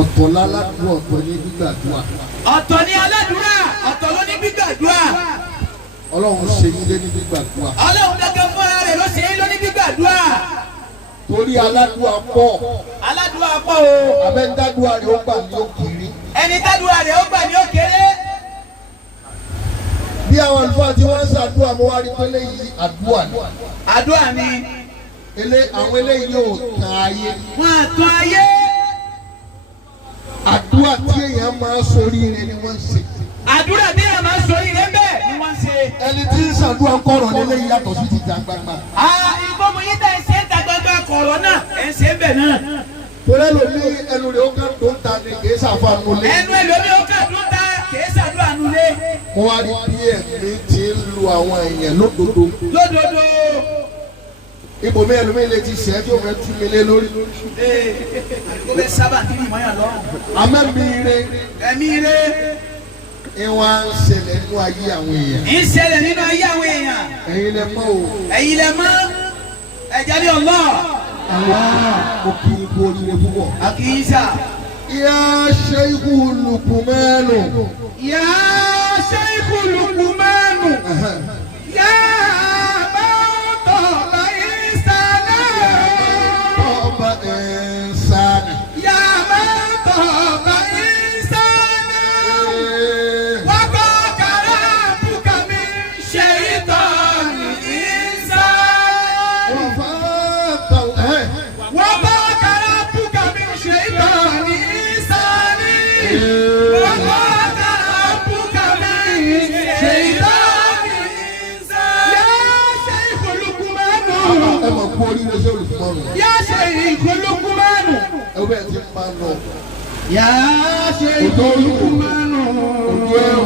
ọ̀tọ̀ láládùúrà ọ̀tọ̀ ní gbígbàdúrà. ọ̀tọ̀ ní aládùúrà ọ̀tọ̀ ló ní gbígbàdúrà. Ọlọ́run ṣe yín lé ní gbígbàdúrà. Ọlọ́run gẹ́gẹ́ fúnra rẹ̀ ló ṣe é ló ní gbígbàdúrà. Torí aládùúrà pọ̀. aládùúrà pọ̀ o. Abẹ́ńdádùúrà rẹ̀ ó gbà ní òkèèrè. ẹni tádùúrà rẹ̀ ó gbà ní òkèèrè. Bí àwọn àlùfáà tí wọ́n ń ṣàdúrà mo wá rí pé léyìí àdúrà ni. àdúrà ni. Àwọn eléyìí yóò tàn ayé. wọ́n á tàn ayé. Àdúrà tí èèyàn máa ń sórí rẹ̀ ni wọ́n ń ṣe. àdúrà tí èèyàn máa ń sọ yìí lẹ́bẹ̀ ni wọ́n ń ṣe. Ẹni tí ń ṣàdúrà kọ̀rọ̀ lélẹ́yìí yàtọ̀ sí ti jà gbangba. ìgbọ́mọ yín tẹ̀ ń ṣe ń ta gbangba kọ̀ọ̀rọ̀ náà ẹ̀ ń ṣe ń bẹ̀ náà. Torí ẹlòmí ẹnu rẹ̀ ó kàn tó ń ta ni kì í ṣàfàánú lé. ẹnu ẹlòmí ó kàn tó ń ta kìí ṣàdúrà nulẹ̀. Mo wá rí bí ẹ̀mí ti ń lu àwọn èèyàn lódodo. lódodo. Ibòmí ẹlòmí lè ti ṣẹ́ tí ó fẹ́ tú mi lé lórí. ó bẹ sábà kí ni ìmọ̀yàn lọ́rùn. Àmẹ́mi ire ẹ̀mí ire. ìwà ń ṣẹlẹ̀ nínú ayé àwọn èèyàn. ń ṣẹlẹ̀ nínú ayé àwọn èèyàn. Ẹ̀yin lẹ mọ̀ o. ẹ̀yin lẹ mọ̀. ẹ̀jẹ̀ ní Allah. Mo kí i kú oríire púpọ̀. àkìísà. Yá Ṣẹ́ikù Lukumanu. yá Ṣẹ́ikù Lukumanu. yá bàtọ̀ báyìí sànà. Ọba ẹ̀sánà. yá bàtọ̀ báyìí sànà. wàgbọ́ kàrà bùkàmí ṣe ìtàn ìsà. wàgbọ́ kàrà bùkàmí ṣe ìtàn ìsà. wàgbọ́ kàrà bùkàmí ṣe ìtàn ìsà. yá Ṣẹ́ikù Lukumanu. Ẹ mọ̀ kú oríire ṣé Olùkùmánù. yá Ṣẹ́ikù Lukumanu. Ẹ bẹ́ẹ̀ ti máa lọ. yá Ṣẹ́ikù Lukumanu. Ojú ẹ̀rù.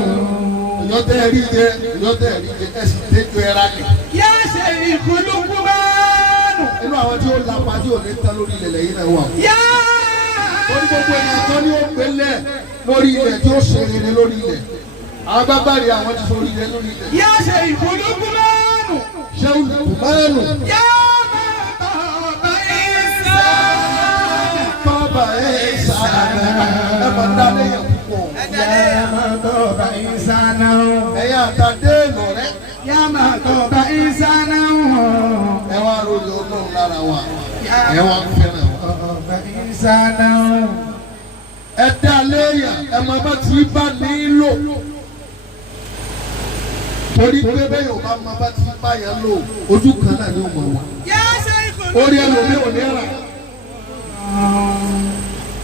Ìyọ́tẹ̀ rí jẹ. Ìyọ́tẹ̀ rí jẹ. Ẹ sì déjú ẹ rálẹ̀. yá Ṣẹ́ikù Lukumanu. Inú àwọn tí ó lapa tí ò ní tán lórí ilẹ̀ lẹ́yìn náà wà. yá. Wọ́n ní gbogbo èèyàn kan ní ó gbélé lórí ilẹ̀ tí ó ṣe rere lórí ilẹ̀. Àwọn agbábárí àwọn ti sọ orí ilẹ̀ lórí ilẹ̀. yá Ṣẹ́ikù Lukumanu. Ṣé Olùkùmánù? yá bàbá ìsà. Bàbá ẹ̀ sàánà. Ẹ máa dá léyìn púpọ̀. yá bàbá ìsà náà. Ẹ̀yin àtàdé èlò rẹ̀. yá bàbá ìsà náà. Ẹ wá ròyìn Ọlọ́run lára wa. Ẹ wá ń fẹ́ràn wa. bàbá ìsà náà. Ẹ dá léyìn. Ẹ máa bá ti bá nílò. Torí pé bẹ́ẹ̀ yóò bá máa bá ti bá yẹn lò ojú kan náà ni ó mọ̀ wá. yá Ṣẹ́ikù. Orí ẹlòmíì ò ní rà.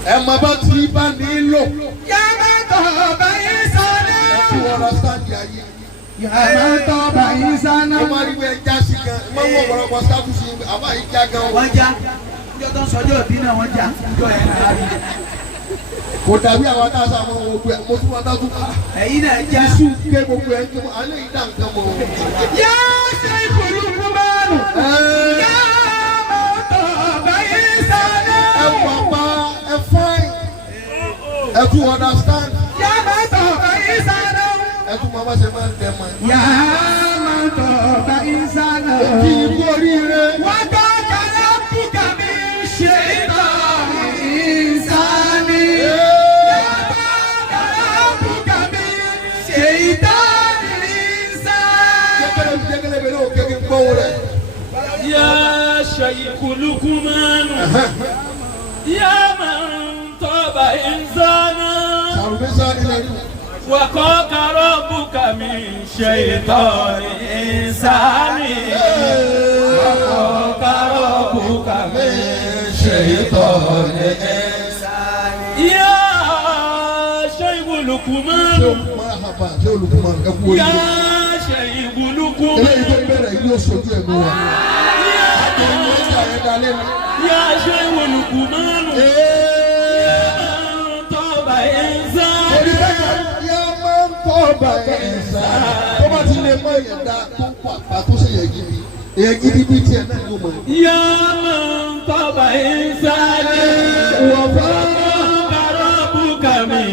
Ẹ máa bá ti bá nílò. yá bàbá ìsà náà. Ẹ fi wọ́n ra sáàdì ayé. yá bàbá ìsà Ẹ náà. máa rí bẹ́ẹ̀ já sí gan. Ẹ máa ń wọ̀ ọ̀pọ̀lọpọ̀ sáàtù sí àbá yìí já gan. wọ́n já. ìjọ tó ń sọjọ́ òbí náà wọ́n já. ìjọ yẹn náà rí. Kò dàbí àwọn adáṣà àwọn ọmọ ogun ẹ̀. Mo tún wọn dájú. ẹ̀yin náà já. Jésù ké gbogbo ẹ̀ ń ké mọ́. Alẹ́ yìí dá nǹkan mọ́. yá Ṣẹ́ikù Lukumanu. yá bàbá ìsà náà. Ẹ wà pa ẹ fáìn. Ẹ tún understand. yá bàbá ìsà náà. Ẹ tún máa bá ṣe máa ń tẹ̀ mọ́. yá bàbá ìsà náà. Kí ikú oríire. wọ́n bá kàrà bùkàmí ṣe ìtàn ìsà ni. yá bá kàrà bùkàmí ṣe ìtàn ìsà. Jẹ́gẹ́lẹ́ bẹ̀rẹ̀ òkè kí n gbọ́ wọlé. يا شيخ لقمان يا من طاب إنسانا Sàrùmísà nílẹ̀ rí. وقاك ربك من شيطان إنسان وقاك ربك من شيطان إنسان يا شيخ لقمان Máa hàbà ṣé Olùkùmánù ẹ kú oríire. يا شيخ Eléyìí لقمان tó bẹ̀rẹ̀ yóò sojú ẹ̀mí wa. Àtẹ̀yìn ọjà yẹn dalẹ́ mi. يا شيخ لقمان طاب إنسان Torí bẹ́ẹ̀ yá máa ń tọ́ ọba ẹ̀ sá. Tó bá ti lè mọ èèyàn dá tó ń pàpà tó ṣe yẹ gidi. Èèyàn gidi bíi tiẹ̀ náà yóò mọ̀. يا من طاب إنسان وفاق ربك من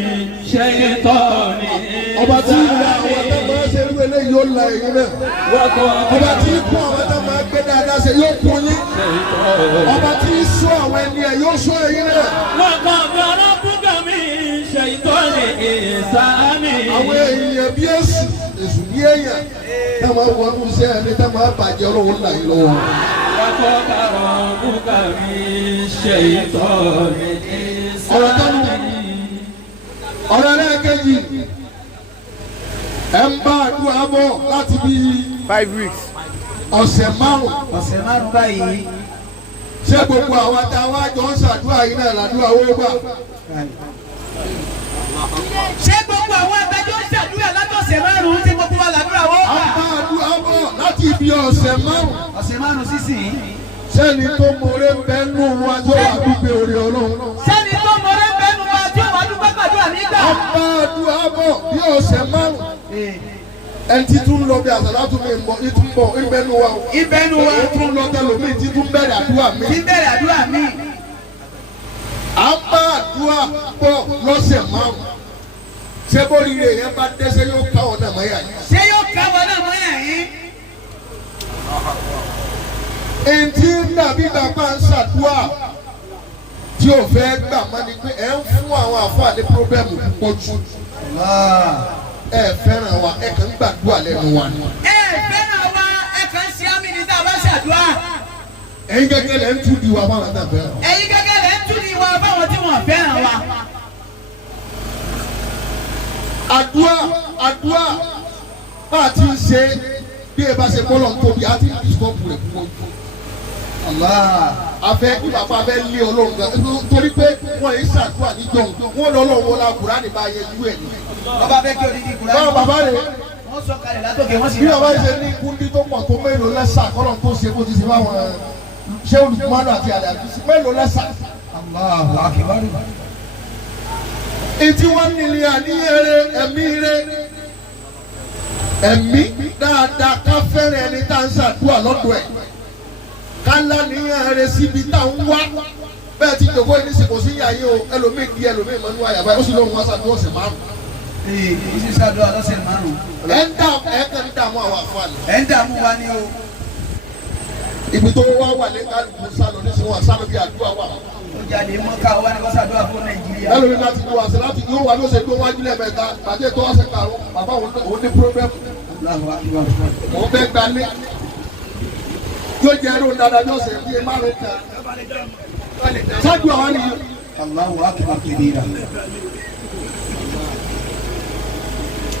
شيطان Ọba tí ń la àwọn tó máa ṣe irú eléyìí yóò la èyí náà. Ọba tí ń kún àwọn tó máa gbé dáadáa ṣe yóò kún yín. Ọba tí ń sọ àwọn ẹni ẹ̀ yóò sọ èyí náà. وقاك ربك èèyàn tá máa wọnú iṣẹ́ ẹni tá máa bàjẹ́ ọlọ́run là yín lọ́wọ́. وقضى ربك من شيطان ọ̀rọ̀ tó nù ọ̀rọ̀ ẹlẹ́ẹ̀kejì ẹ̀ ń bá àdúrà bọ̀ láti bí 5 weeks. ọ̀sẹ̀ márùn-ún. ọ̀sẹ̀ márùn-ún báyìí. ṣé gbogbo àwọn tá a wá jọ ń ṣàdúrà yìí náà làdúrà owó gbà. ṣé gbogbo àwọn adájọ́ ń ṣàdúrà látọ̀sẹ̀ márùn-ún tí gbogbo wa làdúrà wọ́n a gbà. bá àdúrà bọ̀ láti bí ọ̀sẹ̀ márùn-ún. ọ̀sẹ̀ márùn-ún sísìn. sẹ́ni tó mọ̀rẹ́ bẹ́ẹ̀ nù wá tó wà dúpẹ́ orí ọlọ́run. sẹ́ni tó mọ̀rẹ́ bẹ́nu wa tí ó wà dúpẹ́ gbàdúrà nígbà. a bá àdúrà bọ̀ bí ọ̀sẹ̀ márùn-ún. ẹni tí tún lọ bí àṣàlá tún mi mọ ìtún bọ̀ ìbẹ́nu wa. ìbẹ́nu wa ó tún lọ tẹlomi tí tún bẹ̀rẹ̀ àdúrà mi. ti bẹ̀rẹ̀ àdúrà mi. a bá àdúrà bọ̀ lọ́sẹ̀ márùn-ún. ṣé bórí rẹ̀ yẹn bá dẹ́sẹ̀ yóò ká ọ̀nà mọ́yà yìí. ṣé yóò ká wọn náà mọ́ yàn yín. Èntì dàbí bàbá ń ṣàdúrà tí ò fẹ́ gbà mọ́ ni pé ẹ̀ ń fún àwọn àfáà ní pírọ́bẹ́mù púpọ̀ jù. Ẹ fẹ́ràn wa ẹ kàn ń gbàdúrà lẹ́nu wa ni. ẹ fẹ́ràn wa ẹ kàn ń ṣe àmì ní tá a bá ṣàdúrà. Ẹ̀yin gẹ́gẹ́ lẹ́ ń tú di wa fáwọn àtàwọn fẹ́ràn. ẹ̀yin gẹ́gẹ́ lẹ́ ń tún ní wa fáwọn tí wọ́n fẹ́ràn wa. Àdúrà bá a ti ń ṣe bí ẹ bá ṣe bọ́lọ̀ ń tóbi á ti ń dìskọ́pù rẹ̀ púpọ̀ jù. Afẹ́ kí bàbá afẹ́ lé ọlọ́run gan torí pé wọ́n yìí ṣàdúrà níjọ́ wọn lọ́lọ́run wọlé Kùránì bá yẹ ju ẹ̀ ní. bàbá fẹ́ kí odidi Kùránì. Báwo bàbá rẹ̀ wọ́n sọ kalẹ̀ látòkè wọ́n sì. bí bàbá yìí ṣe ní kúndí tó pọ̀ tó mélòó lẹ́sà kọ́lọ̀ tó ṣe bó ti ṣe fáwọn ṣé olùkọ́mọ́dọ̀ àti àdàbí mélòó lẹ́sà. Allahu Akbar. Ìtí wọ́n nílé àníyèrè ẹ̀mí dáadáa ká fẹ́rẹ̀ ẹni tá à ń ṣàdúrà lọ́dọ̀ ẹ̀ ká láníyàn rẹ̀ síbi tá à ń wá bẹ́ẹ̀ ti jòkó yìí nísìkò sí yàyé o ẹlòmíì di ẹlòmíì mọ́nú àyàbá ó sì lóun wá ṣàdúrà ọ̀sẹ̀ márùn-ún. ìṣe ṣàdúrà lọ́sẹ̀ márùn-ún. ẹ̀ kàn ń dààmú àwọn àfààní. ẹ̀ ń dààmú wa ni o. ibi tó wá wà lé kálukú sálọ nísìnyí wọn sálọ bí àdúrà wà. ó jáde mọ́ká wa ni wọ́n ṣàdúrà fún Nàìjíríà. ẹlòmíì láti do àṣẹ láti yóò wá ló ṣe tó wájú lẹ́ẹ̀mẹ́ta àti ètò ọ̀sẹ̀ karùn-ún bàbá òun ní pírọ́bẹ́mù. Mo fẹ́ gbalé yóò jẹ́ ẹrú dáadáa ní ọ̀sẹ̀ bíi márùn-ún kan. Ṣáájú àwọn nìyí. Allahu Akbar kabira.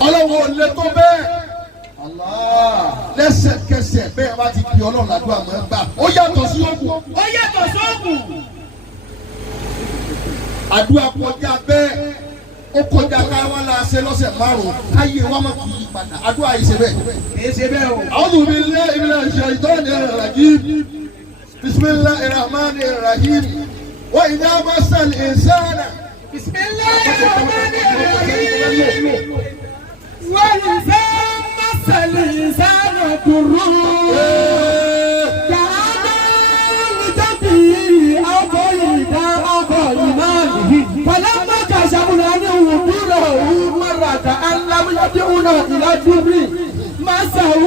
Ọlọ́run ò lè tó bẹ́ẹ̀. Lẹ́sẹ̀kẹsẹ̀ bẹ́ẹ̀ bá ti di Ọlọ́run àdúrà mọ́ ẹ gbà. Ó yàtọ̀ sí ògùn. ó yàtọ̀ sóògùn. Àdúrà kọjá bẹ́ẹ̀. Ó kọjá káwọn la ṣe lọ́sẹ̀ márùn-ún. Káyé wa máa kì í padà. Àdúrà yìí ṣe bẹ́ẹ̀. kì í ṣe bẹ́ẹ̀ o. A'udhu billahi minash shaitanir rajim. Bismillahir rahmanir rahim. Wa idha massal insana. Bismillahir rahmanir rahim. وإذا مس الإنسان ضر دعانا لجنبه أو بعيدا أو قريبا فلما كشفنا عنه ضره مر كأن لم يدعنا إلى الضر مسه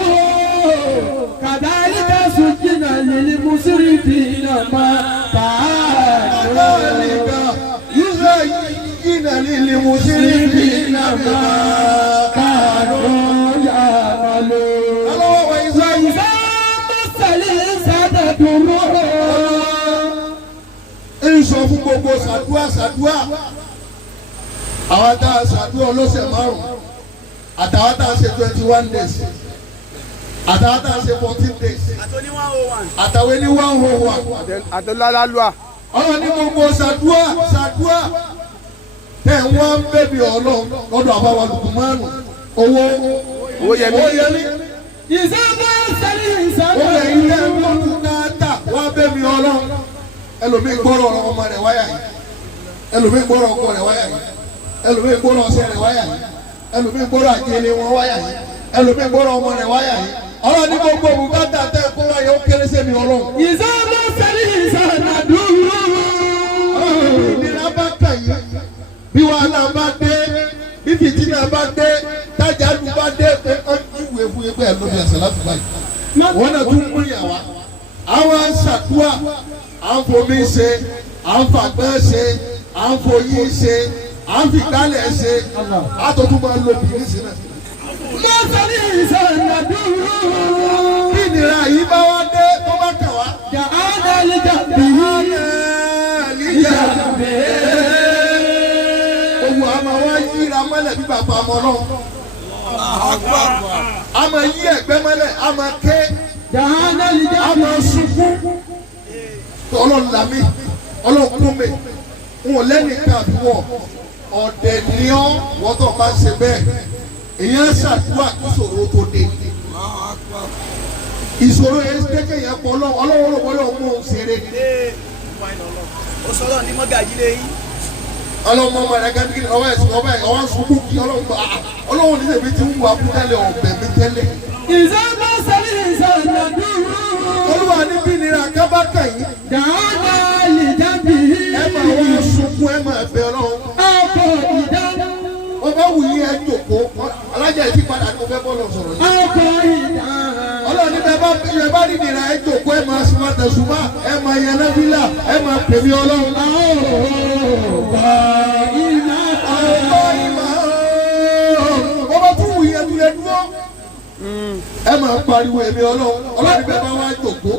كذلك زين للمسرفين ما كذلك يزين للمسرفين ما sọ fún gbogbo ṣàdúrà àwọn tá a ṣàdúrà ọlọ́sẹ̀ márùn-ún àtàwọn tá a ṣe 21 days àtàwọn tá a ṣe 14 days àtàwọn ní 101 àtọ́lálálùá. ọ̀rọ̀ ní gbogbo ṣàdúrà tẹ̀ wọ́n ń bẹ̀bí ọlọ́run lọ́dọ̀ àbáwọ̀ Lùkùmánù owó yẹmí. ìsábà sẹ́lẹ̀ ìsábà. ó lè ilé ẹ̀wọ̀n káàtà wọ́n bẹ̀bí ọlọ́run ẹlòmíì gbọ́rọ̀ ọmọ rẹ̀ wáyà yìí ẹlòmíì gbọ́rọ̀ ọkọ rẹ̀ wáyà yìí ẹlòmíì gbọ́rọ̀ ọ̀sẹ̀ rẹ̀ wáyà yìí ẹlòmíì gbọ́rọ̀ àjẹlé wọn wáyà yìí ẹlòmíì gbọ́rọ̀ ọmọ rẹ̀ wáyà yìí ọlọ́run ní gbogbo bùkátà tẹ́ kó wáyé ó kéré sẹ́mi ọlọ́run. ìsábà sẹ́lẹ̀ ìsábà dúró. ìnira bá kà yìí bí wàhálà bá dé bí fìtínà bá dé tájàlú bá dé pé ó júwèé fún ẹgbẹ́ ẹ̀ lórí ẹ̀sẹ̀ láti báyìí. wọ́n náà tún mú ìyàwó àwọn ṣàdúrà à ń fomi ṣe à ń fàgbẹ́ ṣe à ń foyín ṣe à ń fìgbálẹ̀ ṣe àtọ̀tún máa ń lo bìrì sí náà. mọ́sálí ìsànàdúró. bí ìnira yìí bá wá dé tó bá kàn wá. jàǹdà lìjà bìí. lìjà bẹ́ẹ̀. owó a máa wá yíra mọ́lẹ̀ bí bàbá ọmọ náà. a máa yí ẹ̀gbẹ́ mọ́lẹ̀ a máa ké. jàǹdà lìjà a máa sunkún. ọlọ́run là mí ọlọ́run kún mi n ò lẹ́nìkan àdúgbò ọ̀dẹ̀ ni ọ́ wọ́n tó bá ń ṣe bẹ́ẹ̀ èèyàn ṣàdúrà kí ìṣòro tó dé. ìṣòro yẹn ṣe kéèyàn pọ̀ ọlọ́run ló wọlé ọmọ òṣèré. ó sọ̀rọ̀ ní mọ́gàjí lé yín. ọlọ́run ọmọ rẹ̀ gẹ́gẹ́ bí ọwọ́ sunkún kí ọlọ́run ní tèmi ti ń wà fún tẹ́lẹ̀ ọ̀bẹ̀ mi tẹ́lẹ̀. ìsànà sálí ìsànàdúró. olúwa ní bí nira kábàkà yìí. jàǹdà lìjà bìí. ẹ máa wá sunkún ẹ máa bẹ ọlọ́run. ọkọ̀ ìdá. ọba wù yí ẹ jòkó alájà ìdí padà ní o fẹ́ bọ́ọ̀lù sọ̀rọ̀ yìí. ọkọ̀ ìdá. ọlọ́run bẹ bá rí nira ẹ jòkó ẹ máa sùn máa tẹ̀sùmá ẹ máa yẹn náfìlà ẹ máa pèmí ọlọ́run. ọba tún wù yí ẹ tún lè dúró. ẹ máa pariwo èmi ọlọ́run bẹ bá wá jòkó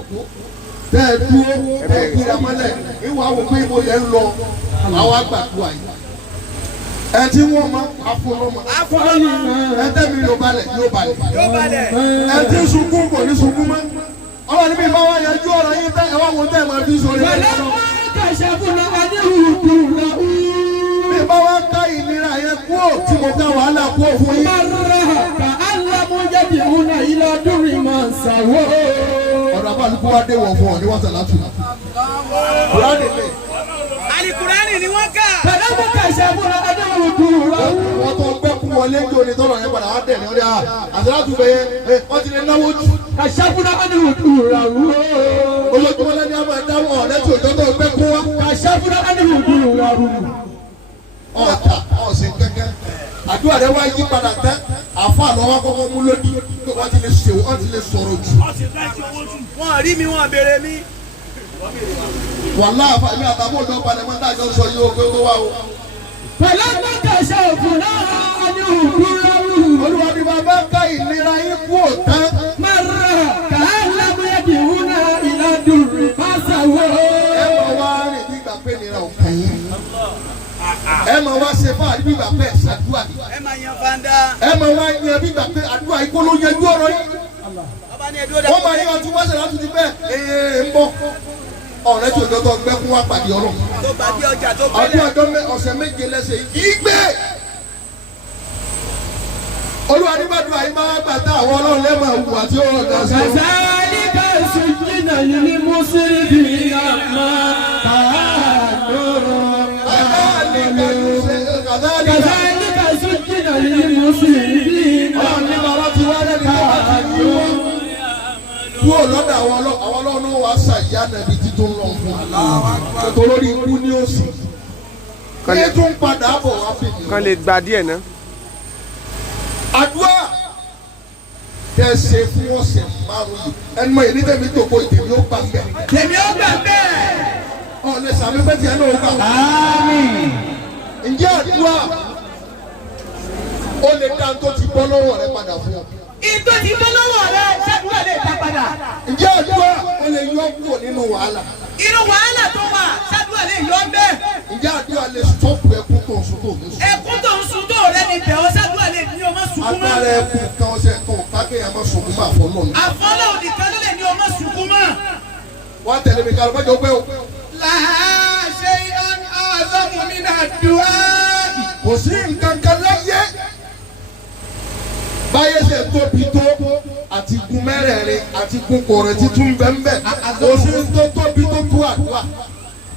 tẹ ẹ dúró ẹ kíra mọ́lẹ̀ ìwà wò pé ibo lẹ ń lọ àwọn àgbàdo àyè. ẹ tí wọ́n máa afọlọ́mọ ẹ tẹ́mi yóò balẹ̀. ẹ tí sunkún kò ní sunkún mọ́. ọlọ́run níbi ìbá wa yanjú ọ̀rọ̀ yín tẹ́ ẹ wá wo tẹ́ ẹ máa fi sọ̀rọ̀ yẹn lọ. bí ìbá wa ká ìnira yẹn kúò tí mo ká wàhálà kúò fún yín. ọ̀dọ̀ àbálùkù wa dé wọ̀ fún ọ ní wọ́n tẹ̀lé àtúnà. Alikurani ni wọ́n kà. wọ́n tó ń gbẹ́ kú wọlé ń jóni tọ́lọ̀ yẹn padà wá dẹ̀ ní ọdẹ àtàlátù bẹ́ẹ̀ wọ́n ti lè náwó jù. olójúmọ́ lẹ́ni àmọ́ ẹ̀dáwọ̀ ọ̀lẹ́tì òjò tó ń gbẹ́ kú wá. ọ̀tà ọ̀sìn kẹ́kẹ́ àdúrà rẹ wá yí padà tẹ́ àfa lọ́wọ́ kọ́kọ́ mú lódì wọ́n ti lè sọ̀rọ̀ jù. wọ́n rí mi wọ́n béèrè mi. wàhálà àfa mi àtàwọn ọ̀dọ́ balẹ̀ máa ń dájọ́ sọ yìí ó gbé wá o. olúwa ni bàbá ká ìlera yín kú òtán. ẹ máa wá rìn bí ìgbà pé nira ò kàn yín. ẹ máa wá ṣe fún àdúgbò ìgbà pé ṣàdúrà. ẹ máa yan fanda. ẹ máa wá yan bí ìgbà pé àdúrà ikú ló yanjú ọ̀rọ̀ yìí. wọ́n máa yẹ ọtí wáṣẹ̀ láti ti bẹ́ẹ̀ ń bọ̀. ọ̀rẹ́ tí òjò tó gbẹ́ fún wa pàdé ọlọ́run. tó bá dé ọjà tó bẹ̀rẹ̀. ọdún ọ̀sẹ̀ méje lẹ́sẹ̀ yìí gbé. olúwa nígbàdúrà yìí máa gbà tá àwọn ọlọ́run lẹ́mọ̀ ẹ̀wù àti ọ̀rọ̀ kan sí. kàzálíkà sùjìnà yìí ní mùsùlùmí àmà tààdùrù. kàzálíkà sùjìnà yìí ní mùsùlùmí àmà tààdùrù. kúrò lọ́dọ̀ àwọn ọlọ́run náà wá ṣàyà nàbí títún lọ fún un. torí ikú ní òsì. kí tún padà bọ̀ wá fèmí. kan lè gba díẹ̀ ná. àdúrà tẹ ṣe fún ọ̀sẹ̀ márùn-ún yìí ẹnu mọ̀ èyí tẹ̀mí tòkó ìtẹ̀mí ó gbà bẹ́ẹ̀. tèmi ó gbà bẹ́ẹ̀. ọ̀lẹ́ sàmì pé tiẹ̀ náà ó gbà. àmín. ǹjẹ́ àdúrà ó lè dá tó ti bọ́ lọ́wọ́ rẹ padà fún ọ. ìtò ti bọ́ lọ́wọ́ rẹ ṣàdúrà lè ta padà. ǹjẹ́ àdúrà ó lè yọ kúrò nínú wàhálà. irú wàhálà tó wà ṣàdúrà lè yọ bẹ́ẹ̀. ǹjẹ́ àdúrà lè stọ́pù ẹkún tó ń sun tó ní sùn. ẹkún tó ń sun tó rẹ ni bẹ̀ ọ́ ṣàdúrà lè ní ọmọ sunkún mọ́. agbára ẹkún kan ọ̀sẹ̀ kan kákẹ́ yẹn máa sunkún máa fọ́ lọ́nà. àfọlọ́ nìkan ló lè ní ọmọ sunkún mọ́. wọ́n tẹ̀lé mi kálọ̀ mọ́jọ́ pé o. láṣẹ ọ̀zọ́mù mi náà dùn á. kò sí nǹkan kan láyé báyé ṣe tóbi tó àti gun mẹ́rẹ̀ẹ̀rin àti gun kọ̀ọ̀rọ̀ títún bẹ́ẹ̀ kò sí tó tóbi tó tó àdúrà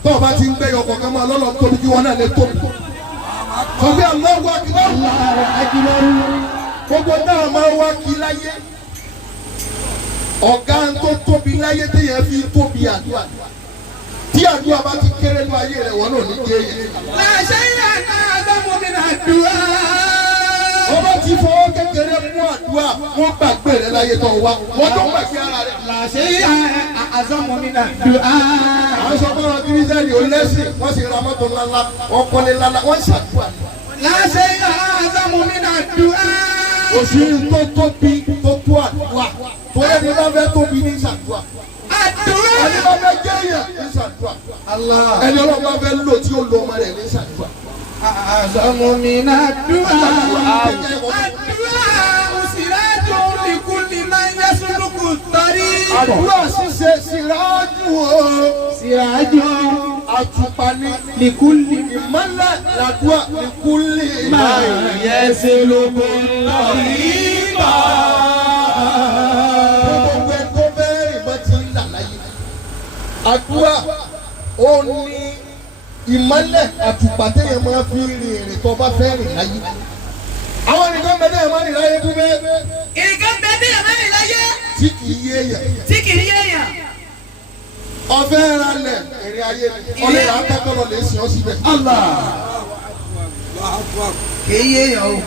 tó o bá ti ń gbé yọkọ̀ kan máa lọ́lọ́ tóbi kí wọ́n náà lè tóbi. sọ fún Allahu Akbar gbogbo náà máa wá kí láyé ọ̀gá tó tóbi láyé téèyàn fi tóbi àdúrà tí àdúrà bá ti kéré ní ayé rẹ̀ wọ́n náà ní kí èyí. láṣẹ ọ̀zọ́mù mi náà dùn á. ọba ti fọwọ́ kékeré mú àdúrà wọ́n gbàgbé rẹ̀ láyé tó wá wọ́n tó gbàgbé ara rẹ̀. láṣẹ ọ̀zọ́mù mi náà dùn á. àwọn sọ fún wọn kí nísẹ́ni ò lẹ́sìn wọ́n sì ra mọ́tò ńláńlá wọ́n kọ́lé ńláńlá wọ́n ṣàdúrà. láṣẹ ọ̀zọ́mù mi náà dùn á. kò sí tó tóbi tó tó àdúrà tó yẹ ní bá fẹ́ tóbi ní ìṣàdúrà. ẹni bá fẹ́ jẹ́ èèyàn ní ìṣàdúrà. ẹni ọlọ́run bá fẹ́ lò tí ó lo ọmọ rẹ̀ ní ìṣàdúrà. Àzọmọ mi náà dúrà. Àdúrà òsìrájò lìkúlì máa ń yẹ sùlùkù tọ́rí. Àdúrà ṣíṣe síráájú o. Sírájò àtùpà ní lìkúlì ìmọ́lẹ̀ làdúrà lìkúlì máa ń yẹ sùlùkù tọ́rí. Gbogbo ẹgbẹ́ bẹ́ẹ̀ ìbọn ti ń là láyé. Àdúrà ó ní ìmọ́lẹ̀ àtùpà téèyàn máa fi rìn ìrìn tó bá fẹ́ rìn láyé. Àwọn nìkan bẹ téèyàn máa rìn láyé kú bẹ́ẹ̀. Nǹkan bẹ téèyàn máa rìn láyé. Tí kì í yé èèyàn. Tí kì í yé èèyàn. Ọ̀fẹ́ ralẹ̀ èrè ayé ni. Ọlẹ́ yà á kẹ́kọ̀ọ́ lọ lè sìn ọ́ síbẹ̀. Kì í yé èèyàn o.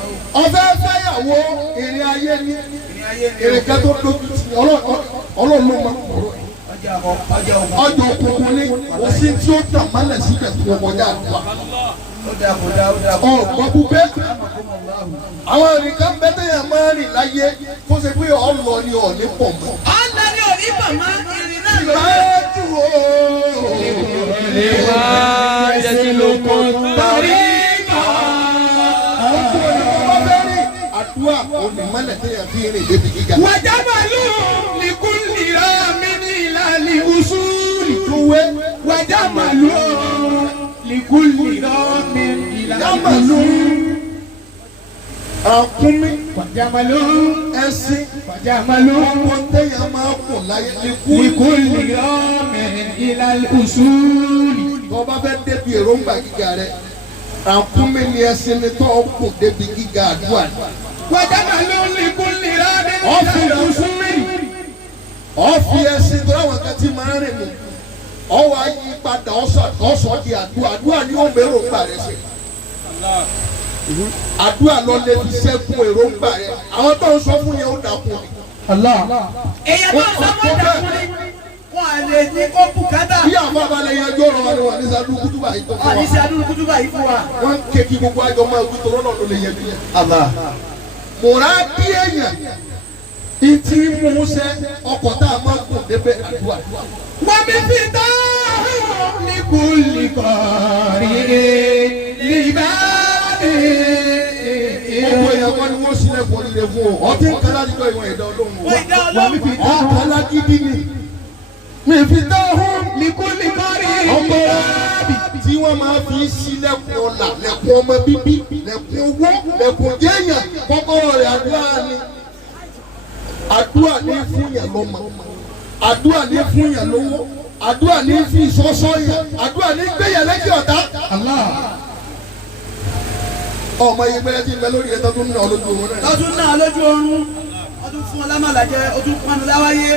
Ọ̀fẹ́ fẹ́yàwó èrè ayé ni. Èrè kẹ́tọ́ lójú ti ọlọ́run ló máa kúrò. Ọjọ́ òkùnkùn ni òsì tí ó tàn mọ́lẹ̀ síbẹ̀ tó kọjá àdúrà. Ọ̀gbọ́n búbẹ́. Àwọn ìrìnkàn bẹ́tẹ̀yàn máa rìn láyé tó ṣe pé ọ̀lọ́ ni ọ̀ní pọ̀ mọ́. Ọ̀nà ni ò ní pọ̀ mọ́ ìrìn náà lọ. Ìbájú o. Ìwà jẹ́sí ló kọ́ torí Àwọn kúrò ní ọmọ bẹ́ẹ̀ rìn. Àdúrà òní mọ́lẹ̀ tẹ̀yàn fi rìn débi gíga. Wàjà màlúù lìkúlì rámi ní ìlànà ìwúsùlì. Túwé. Wàjà màlúù lìkúlì rámi ní ìlànà ìwúsùlì. Àkúnmí. Wàjà màlúù Ẹṣin. wàjà màlúù Ọmọ tẹ̀yàn máa kùn láyé likú. lìkúlì rámi ní ìlànà ìwúsùlì. Tó bá fẹ́ débi èròǹgbà gíga rẹ̀. Àkúnmí ni ẹṣin ni tó kùn débi gíga àdúrà. Wàjà màlúù lìkúlì rámi ní ìlànà ìwúsùlì. Ọ̀fi ẹṣin tó láwọn kan ti máa rìn mú. Ọwọ́ ayé padà ọ̀sọ̀ di àdúrà. Àdúrà ni ó mẹ́rò gbà rẹ̀ sí. Àdúrà lọ lè fi ṣẹ́gun èròǹgbà rẹ̀. Àwọn tó ń sọ fún yẹn ó dàkún ni. Èèyàn máa sọ fún ìdàkùnrin. Wọ́n á lè ní kó bùkátà. Bí àwọn abalẹ̀ yẹn jọ ọ̀rọ̀ ni wọ́n ní sádùn kútùbà yìí tó fún Wọ́n ní sí wa. adúlù kútúbà yìí fún wa. Wọ́n ń ké kí gbogbo àjọ máa wí torọ́ náà ló lè yẹ bí yẹn. Mòrá bí èèyàn. Ìtì mú sẹ́ ọkọ̀ tá a máa gùn débẹ̀ àdúrà. Wàmí fi dáhùn lìkúlì kọ̀rí libáàdì. Gbogbo èèyàn kan ni wọ́n sílẹ̀ fún oríire fún o. Ọtí ń kálá nígbà ìwọ̀n ẹ̀dá ọlọ́run o. Wọ́n ìdá ọlọ́run. Ọ̀kálá gidi ni. Mi fi dáhùn Lìkúlì kọ̀rí ọmọ libáàdì. tí wọ́n máa fi sílẹ̀kùn ọ̀la lẹ̀kùn ọmọ bíbí lẹ̀kùn owó lẹ̀kùn jẹ́yàn kọ́kọ́rọ́ rẹ̀ àdúrà ni. Àdúrà ní fún yàn lọ́mọ. Àdúrà ní fún yàn lówó. Àdúrà ní fi ìsọ́sọ́ yàn. Àdúrà ní gbéyàn lẹ́kì ọ̀tá. Ọmọ yìí gbẹ́rẹ́ tí ń bẹ lórí ẹ̀ tó tún ná lójú òun náà. Lọ́dún náà lójú oorun. Ọdún fún ọlámàlà jẹ, ọdún panu láwáyé.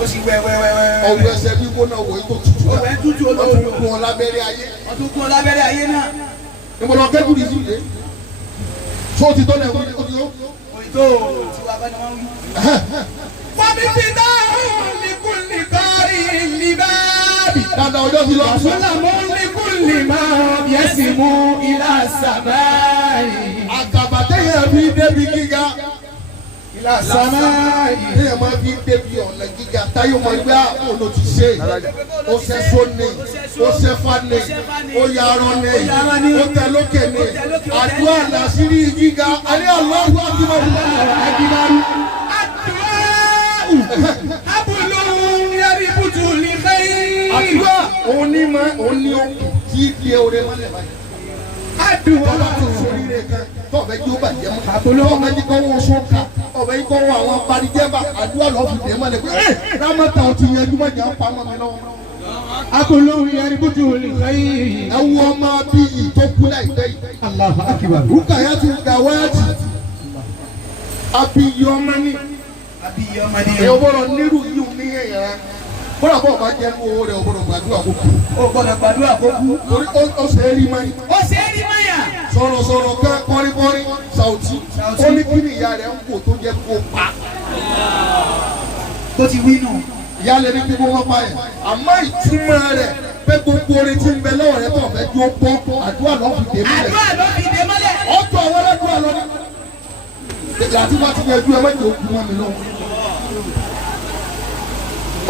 Ó sì wẹ́wẹ́wẹ́wẹ́. Ọ̀wọ́ ẹsẹ̀ gbígbóná wò ó tó tutù. Ọ̀wẹ́ tútù Wọ́n olóòlò. tún kún ọ lábẹ́rẹ́ ayé. Ọdún kún ọlábẹ́rẹ́ ayé náà. Ìmọ̀lá kẹ́kùrì sí ilé. Tó ti tọ́lẹ̀ wọ́n ó ti ó. Òyìnbó tiwa bá ni wọ́n wí. Wàmí fi dáhùn lìkúlì kọ̀rí libáàdì. Dáadáa ọjọ́ ti lọ. Sọ́làmù lìkúlì máa yẹ́sì mú ilá sàmáì. Àkàbà téèyàn fi débi gíga. Ilá sàmáì. Téèyàn máa fi débi ọ̀nà gíga. Táyọ̀ máa gbé àpòlò ti ṣe. Ó ṣe sóni. Ó ṣe fani. Ó yarọ ni. Ó tẹ lókè ni. Àdúrà làṣírí gíga. Alẹ́ Allahu akbar. Akibaru. Abulu yari butu li khayr. Àdúrà òun ní okùn tí di oore mọ́lẹ̀ báyìí. Bọ́lá tó sórí rẹ̀ kan tó ọ̀bẹ jí ó bàjẹ́ mọ́. Tó ọ̀bẹ jí kọ́ wọ́n sọ́ka. Ọ̀bẹ jí kọ́ wọ́n àwọn parijẹ́bà. Àdúrà lọ́ọ́ fi dé mọ́lẹ̀ pé rámọ́tà ò ti yẹn jùmọ̀ jà ń pa mọ́ mi lọ́wọ́. Abulu yari butu li khayr. Ẹ wo ọmọ bí ìtókù láìpẹ́ yìí. Allahu akbar. Rúkàyà ti gbà wáàtì. Abiyì ọmọ ní. Abiyì ọmọdé. Èèyàn gbọ́dọ̀ nírú yìí ní ẹ̀yàn. Bọ́lá bọ́ọ̀ bá jẹ́ owó rẹ̀ ọ̀gbọ́dọ̀ gbàdúrà kó kú. O gbọ́dọ̀ gbàdúrà kó kú. Torí ó ṣe é rí mọ́ni. Ó ṣe é rí mọ́yà. Sọ̀rọ̀sọ̀rọ̀ kan kọ́ríkọ́rí Sàùtì. Ó ní kí ni ìyá rẹ̀ ń kó tó jẹ́ kó pa. Bó ti wí nù. Ìyá lè ní kí wọ́n pa yẹn. Àmọ́ ìtumọ̀ rẹ̀ pé gbogbo orin tí ń bẹ lọ́wọ́ rẹ̀ tó ọ̀fẹ́ jó bọ́ àdúrà lọ́ fi dé mọ́lẹ̀. Àdúrà ló fi dé mọ́lẹ̀. Ọ̀tọ̀ àwọn aládùúrà lọ ní. láti wá ti yẹjú ẹ mẹ́jọ òkú wọn mi lọ.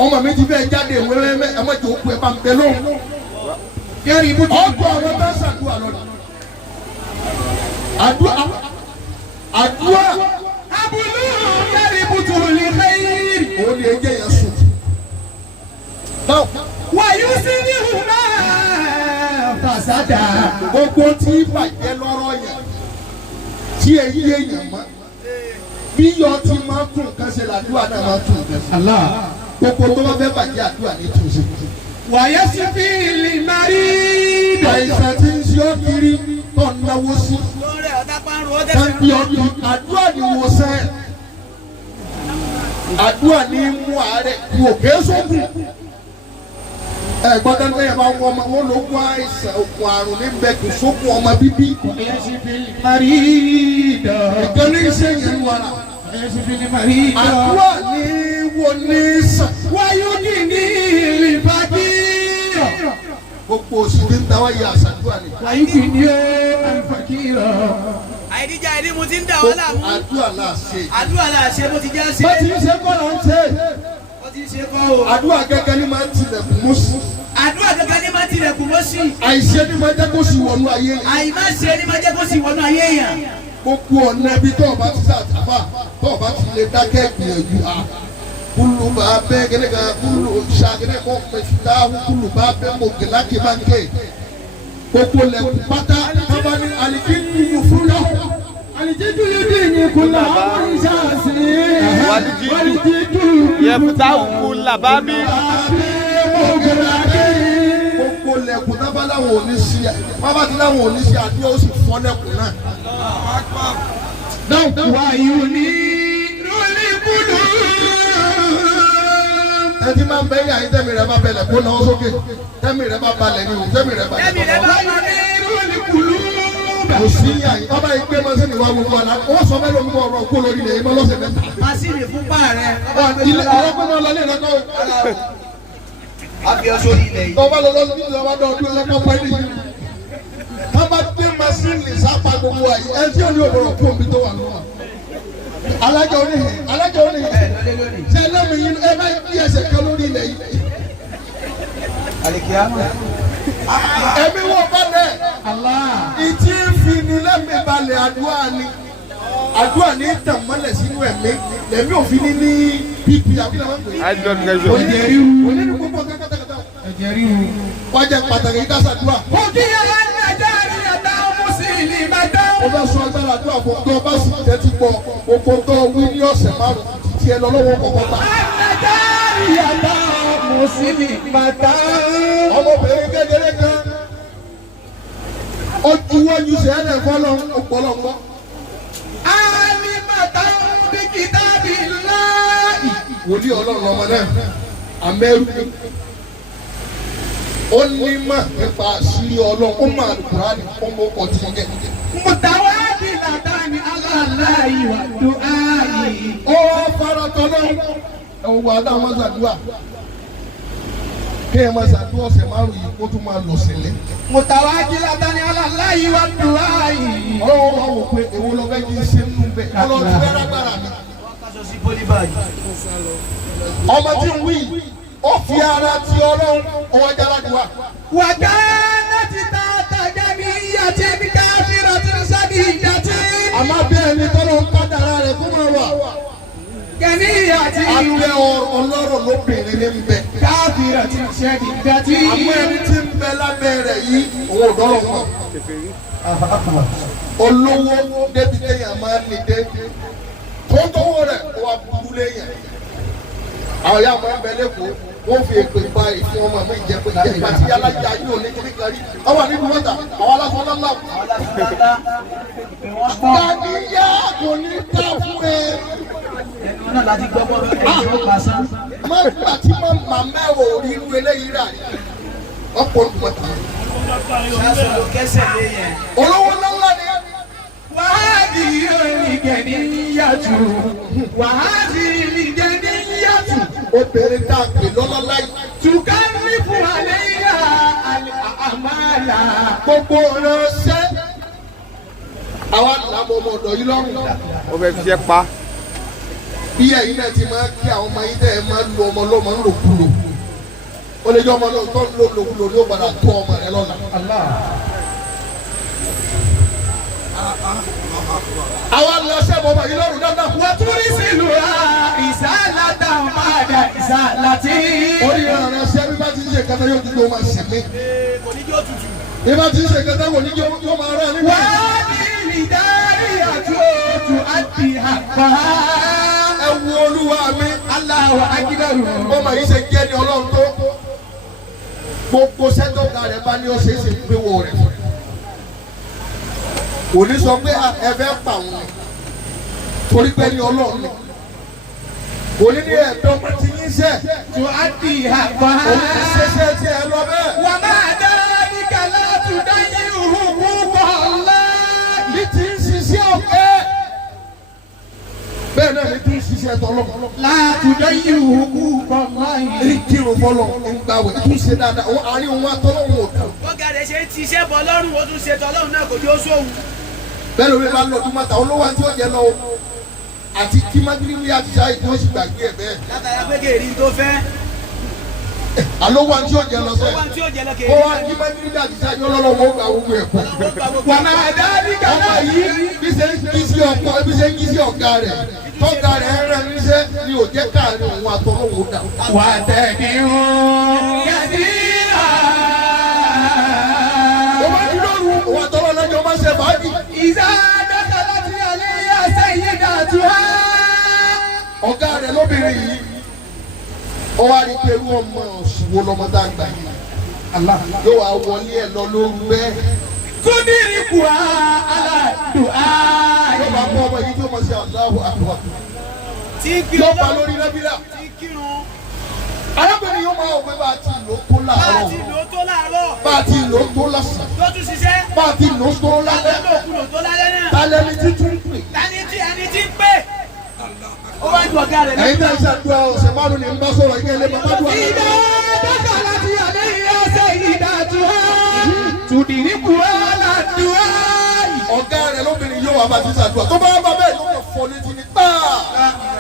ọmọ mi ti bẹ́ẹ̀ jáde wẹ́rẹ́mẹ́ ẹ mẹ́jọ òkú ẹ bá ń bẹ lọ́hùn. ọkọ̀ àwọn bá ṣàdúrà lọ́dọ̀. àdúrà abúlé yẹ́rì bùtùrù ní xeyìr. òun ni ẹjẹ yẹn sùn. wàyú sí ní hùmá fàṣádà. gbogbo tí bàjẹ́ lọ́rọ̀ yẹn tí ẹ yí èèyàn mọ́ bí yọ ti máa tún nǹkan ṣe làdúrà náà máa tún nǹkan ṣe. gbogbo tó bá fẹ́ bàjẹ́ àdúrà ní túnṣe. wàyẹ sí fi lè marí. àìsàn tí ń ṣe ọ́ kiri tó ń náwó sí. lórí ọ̀tá pàrọ̀ ó tẹ́bí ọdún àdúrà ni wò sẹ́ àdúrà ni mú àárẹ̀ kú òkè sókun. gbọ́dọ̀ ní ẹ̀ma ọmọ wọn ló kún àìsàn òkun àrùn ní bẹ́ẹ̀kì sókun ọmọ bíbí. wàyẹ sí fi lè marí. ìkànnì iṣẹ́ yẹn wàrà. wàyẹ sí fi lè marí. àdúrà ni wo ní sàn. wáyú ní ìlìfàkì. gbogbo oṣù tí ń tawá yẹ àṣàdúrà ni. wáyú kì í ní ìlìfàkì rọ. àìdíjà ìdí mo ti ń dà wọ́n láàmú. àdúrà là ṣe. àdúrà là ṣe bó ti jẹ́ ṣe. bá ti ń ṣe kọ́ là ń ṣe. ó ti ṣe kọ́ o. àdúrà gẹ́gẹ́ ni máa ń tilẹ̀kùn mọ́ sí. àdúrà gẹ́gẹ́ ní máa tilẹ̀kùn mọ́ sí. àìṣe ni máa jẹ́ kó sì wọnú ayé yẹn. àìmáṣe ní máa jẹ́ kó sì wọnú ayé yẹn. gbogbo ọ̀nà ibi tó o bá ti sàtàfà tó o bá ti lè dákẹ́ gbìyànjú a. kulu b'a bɛɛ kɛnɛ kan kulu sakɛnɛ kɔ mɛsitahu kulu b'a bɛɛ mɔ gɛlɛ kebanke koko lɛ pata kabani alikidu yufula alijidu yudini kula amuri sasi. walijidu yẹfuta kula babi. koko lɛ kutaba làwọn ò ní si bàbá ti làwọn ò ní si àdúrà ó sì fọ́ lẹ́kùn náà. wáyú ní lórí kúlù. ẹtí máa ń bẹ yà yín tẹ́mi rẹ̀ bá bẹ̀lẹ̀ kó náwó sókè tẹ́mi rẹ̀ bá balẹ̀ ní o tẹ́mi rẹ̀ balẹ̀ ẹ̀mí rẹ̀ bá wà ní. lórí kúlù. kò sí yà yín bàbá yìí gbé mọ́sí ni wọ́n mú fún ọ náà wọ́n sọ mẹ́lẹ̀ omi ọ̀rọ̀ kó lórí ilẹ̀ yìí mọ́ lọ́sẹ̀ mẹ́ta. masini fún bá rẹ. ilé ọ̀rọ̀ pé wọ́n lọ lé rẹ̀ kọ́ àfi ọsọ ilẹ̀ yìí. tọ́ba lọ lọ́sí ní ọba dọ̀ ọdún ẹlẹ́kọ́ pẹ́ ní yìí. tábà dé masini sápá gbogbo àyè ẹ tí ò ní òbòrò kó omi tó wà lọ́wọ́. alájọ oníhìn ṣe ẹlẹ́mi yìí ẹ bá yí ẹsẹ̀ kan lórí ilẹ̀ yìí. àlèkìyàmù. ẹ̀mí wọ́n bá dẹ̀. ìtì ìfini lẹ́mìí balẹ̀ àdúrà ní tàn mọ́lẹ̀ sínú ẹ̀mí lẹ́mí òfin ní pp àbí làwọn pè é. high blood pressure. onínú gbogbo kẹ́kẹ́kẹ́kẹ́. wájà pàtàkì yìí kásá dúrà. òkè yàrá ní ẹja rí ẹ̀dá mùsùlùmí mẹ́ta. ó bá sọ agbára àdúrà fún tó bá sì tẹ́tí pọ̀ gbogbo tó wí ní ọ̀sẹ̀ márùn-ún tí ẹ lọ lọ́wọ́ kọ̀ọ̀kan bá. ẹja rí ẹ̀dá mùsùlùmí mẹ́ta. ọmọbìnrin kékeré kan ó juwọ́jú sẹ́yìn fọlọ́ ọ̀pọ̀lọpọ̀. alimata bí kìtàbí láì. wòlíì ọlọ́run ọmọ náà amẹ́rù ó ní mà nípa àṣírí ọlọ́run ó mà Al-Qur'ani ó mọ ọkọ̀ tí mo jẹ́. mùtàwádìí làtàní aláàláyé wà dùn ó fara tọ́lọ́ ẹ̀wọ̀n adáwọn ṣàdúrà kéèyàn máa ṣàdúrà ọ̀sẹ̀ márùn-ún yìí kó tún máa lọ sílẹ̀. mùtàwádìí làtàní aláàláyé wà dùn ọlọ́run máa wò pé èwo lọ fẹ́ kí n ṣe nínú bẹ́ẹ̀ ọlọ́run ti fẹ́ lágbára mi. ọmọ tí ń wí ó fi ara ti ọlọ́run ọwọ́ járadùá. wàgá láti ta àtàjà mi àti mi káfíńrà tí ń sábì ìdàtí. àmọ́ bí ẹni tọ́lọ́ ń kádàrá rẹ̀ kó máa wà. kẹ́ni àti abẹ́ ọlọ́rọ̀ lóbìnrin ní bẹ. káfíńrà tí ń sábì ìdàtí. àmọ́ ẹni tí ń bẹ lábẹ́ rẹ̀ yìí òun ò dọ́rọ̀ mọ́. olówó débi téèyàn máa ń ní dé tó ń tọwọ́ rẹ̀ wà burú léyìn. àwọn yà máa ń bẹ lẹ́kọ̀ọ́ wọ́n fi èpè pa ìfún ọmọ mi jẹ́ pé jẹ́ ìgbà tí yálà yà yóò ní kíní kan rí. àwọn àníbi wọ́n ta àwọn aláṣọ lọ́la. Dàníyà kò ní dá fún ẹ. ẹnu náà láti gbọ́ bọ́ lórí ẹ̀jẹ̀ ó pàṣán. má gbà tí màmá mẹ́wàá ò rí irú eléyìí rà wọ́n pọ̀ nípa tà. ṣáṣọ ló kẹsẹ̀ lé yẹn. olówó ńlá ni. wàhálì ìrìngẹ̀ni yàtù wàhálì ìrìngẹ̀ni yàtù. obìnrin tá a pè lọ́lọ́lá yìí. tùkà ní fún alẹ́ yà àmàlà. gbogbo ránṣẹ́ àwa làbọ̀ ọmọ ọ̀dọ̀ yìí lọ́rùn. ó fẹ́ fi ṣe pa. bí ẹ̀yin náà ti máa kí àwọn ọmọ yín tẹ́ ẹ máa lu ọmọ lọ́mọ ń lòkulò ó lè jẹ́ ọmọ lọ́mọ tó ń lo lòkulò ní ó padà tó ọmọ rẹ lọ́la. àwa lọ sẹ́mu ọmọ yìí lọ́rùn dáadáa. wọ́n tún rí sílùú ra ìsálàtà padà ìsálàtì. orí ọ̀rọ̀ ṣẹ́ bí bá ti ń ṣe kẹta yóò ti tó máa ṣe mí. kò ní jẹ́ òtútù. bí bá ti ń ṣe kẹta kò ní jẹ́ yóò máa rẹ̀ nígbà. wọ́n ní ìdarí àtúntò àti àpá. ẹ wo olúwa mi. Allahu akbar. ọmọ yìí ṣe jẹ́ ní ọlọ́run tó. gbogbo sẹ́tọ̀ọ̀gá rẹ̀ bá ní ọ̀ṣẹ́ ṣe gbé wọ rẹ̀. kò ní sọ pé ẹ fẹ́ pa wọn torí pé ní ọlọ́run ni. kò ní ní ẹ̀dọ́ pé ti yín sẹ́. tó àti àpá. òun ti ṣeṣẹ́ tí ẹ lọ bẹ́ẹ̀. wà máa dá ní kàlá tó dáyé òhùnkù bọ̀ ọ́lá. ní ti ń ṣiṣẹ́ ọ̀kẹ́. bẹ́ẹ̀ náà ní ti ń ṣiṣẹ́ tọ́lọ́. láti dáyé òhùnkù bọ̀ ọ́lá. ní kírun fọlọ́ ń gbàwé tún ṣe dáadáa òun àárín òun àtọ́lọ́hún ò dùn. bọ́gà rẹ̀ ṣe ń ti iṣẹ́ bọ̀ lọ́rùn ó tún ṣe tọ́lọ́run náà kò ní ó sóhun. bẹ́ẹ̀ ló bá lọ ọdún mọ́ta olówó àti ọ̀jẹ̀ lọ àti kí mágírímì àti sáyé tí wọ́n sì gbàgbé ẹ̀ bẹ́ẹ̀. látara pé kèrè tó fẹ́. àlówó àti ọ̀jẹ̀ lọ sẹ́. ó wá tí ó jẹ lọ ó kèrè. wá kí mágírímì àti sáyé ọlọ́lọ́wọ́ gba gbogbo ẹ̀ pọ̀. wà máa dá ní kàlá ọmọ yìí bí ṣe ń kí sí ọkọ bí ṣe ń kí sí ọ̀gá rẹ̀ tọ́gá rẹ̀ rẹ̀ níṣẹ́ ni ò jẹ́ káàrin òun àtọ́lọ́wọ́ dà. wà á tẹ̀lé wọn. yàtí ó bá ní lóru òun àtọ́lọ́lọ́jọ́ máa ṣe fàájì. ìzá dákàlá ti àlẹ́ yà sẹ́yìn dàtú ha. ọ̀gá rẹ̀ lóbìnrin yìí ó wá rí pé irú ọmọ òṣùwò lọmọ tá a gbà yìí yóò wá wọlé ẹ̀ lọ lóru bẹ́ẹ̀. kúndìrí kù á aládùn á. yóò bá mú ọmọ yìí tí ó mọ̀ sí Allahu Akbar. tí ń kí yóò bá ọlọ́run lórí nábìlà. tí ń kírun. arábìnrin yóò máa wọ pé bá a ti lò ó tó bá a láàárọ̀ ti lò ó tó láàárọ̀. bá a ti lò ó tó lọ́sàn-án tó tún ṣiṣẹ́. bá a ti lò ó tó lálẹ́ lálẹ́ ló kúrò tó lálẹ́ náà. tálẹ́ ní títún pè. tani tí ẹni tí ń pè. ó wá ju ọ̀gá rẹ̀ ẹ̀yin náà ṣàdúrà ọ̀sẹ̀ márùn-ún ní n bá sọ̀rọ̀ yìí kẹ́lẹ́ bàbá dùn ìdá dákàlá ti àlẹ́ yà sẹ́yìn dàtú ha. tùdìrí kù á aládùn á. ọ̀gá rẹ̀ lóbìnrin yóò wá bá ti ṣàdúrà tó bá bá bẹ́ẹ̀ yóò fọ létí ní gbáà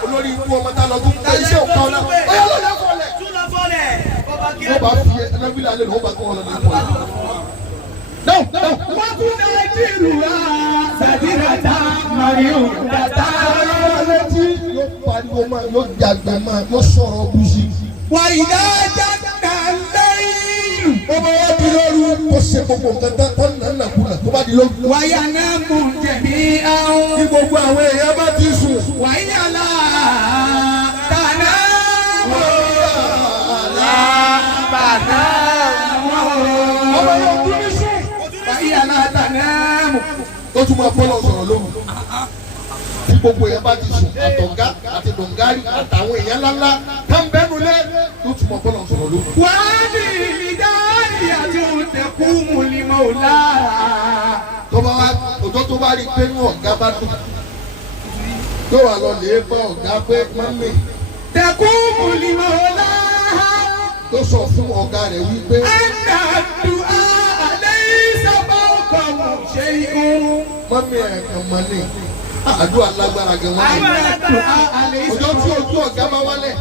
olórí ikú ọmọ tá a lọ tó ń tẹ iṣẹ́ òkà ọ̀la ọ̀yà ló lè fọlẹ̀. tún lọ fọlẹ̀. ọba kí yóò bá fi ẹnẹ́bílẹ̀ alẹ́ lọ́wọ́ bá kọ́ ọ̀la lè fọlẹ̀. wọ́n tún dá ìdírù rà. sàdírà tá màríù dàtà. létí yóò pariwo máa yóò jàgbé máa yóò sọ̀rọ̀ bùsì. wà ìdá jáde lẹ́yìn. ó bá wá di lóru tó ṣe gbogbo nǹkan tán nàkúnà tó bá di lóru. wàyà náà mú jẹ̀bi àwọn. bí gbogbo àwọn èèyàn bá ti sùn. wàyà là tànà. bàtà. ọmọ yóò kú ní sùn. wàyà là tànà. ó tún máa fọlọ́ sọ̀rọ̀ lóru. bí gbogbo èèyàn bá ti sùn àtọ̀gá àti dọ̀ngárì àtàwọn èèyàn ńláńlá tá ń bẹ́nu lé ó tún máa fọlọ́ sọ̀rọ̀ lóru. wàá ní ìdárí àti òǹtẹ̀kù mùlímọ̀ ọ̀la. tó bá wá ọjọ́ tó bá rí i pé inú ọ̀gá bá dùn yóò wá lọ lè bá ọ̀gá pé mọ́mí tẹ̀kù mùlímọ̀ ọ̀la. tó sọ fún ọ̀gá rẹ̀ wípé ẹ̀dá dùn á àlẹ́ ìsọ̀bọ̀ ọkọ̀ ṣe ikú. mọ́mí ẹ̀kan mọ́ ní àdúrà lágbára gan wọ́n ní. ẹ̀dá dùn á àlẹ́ ọjọ́ tí ojú ọ̀gá bá wálẹ̀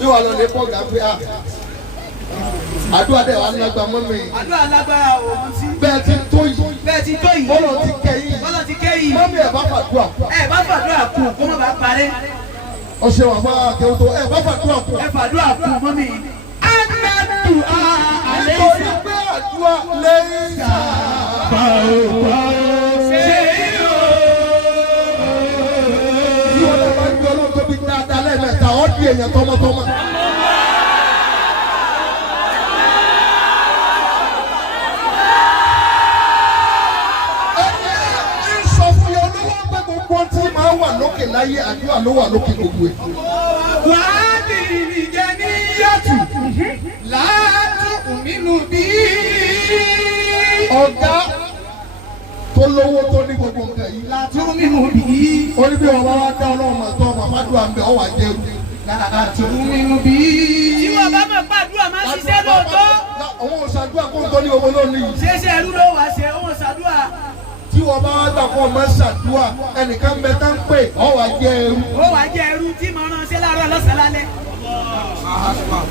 yóò wá lọ lè bá ọ̀gá pé àdúrà dẹ̀ wá lágbá mọ́mí àdúrà lágbára òun sí. bẹ́ẹ̀ ti tó yìí bẹ́ẹ̀ ti tó yìí. bọ́lọ̀ ti kẹ́ yìí bọ́lá ti ké yìí. mọ́mí ẹ̀ bá fàdúrà ẹ bá fàdúrà kù kó má bàa parẹ́. ọ̀sẹ̀ wà fún akẹ́wọ́ tó ẹ̀ bá fàdúrà kù. ẹ fàdúrà kù mọ́mí. ẹ̀dá dùn á àlẹ́ nítorí pé àdúrà lẹ́yìn tí wọ́n lè máa ń gbé ọlọ́run tó bí dáadáa lẹ́ẹ̀mẹ́ta ọ́ di èèyàn tọmọtọmọ. lókè láyé àdúrà ló wà lókè gbogbo ẹ̀. wàá di ìrìnjẹ ní yàtù láàtú nínú bí. ọ̀gá tó lówó tó ní gbogbo nǹkan yìí. láàtú nínú bí. ó ní bí ọba wa dá ọlọ́run àtọ́ ọmọ àmàdùn àmì ọwà jẹun. láàtú nínú bí. tí wọ́n bá mọ̀ pàdúrà máa ń ṣiṣẹ́ lóòótọ́. àwọn òṣàdúrà kó ń tọ́ ní owó lónìí. ṣeéṣe ẹrú ló wá ṣe òun ṣàdúrà. tí wọ́n bá wá gbà fún ọmọ ṣàdúrà ẹnìkan bẹ tá ń pè ọ́ wá jẹ́ ẹrú. ó wà jẹ́ ẹrú tí mo rán ṣe láàárọ̀ lọ́sàn-án lálẹ́.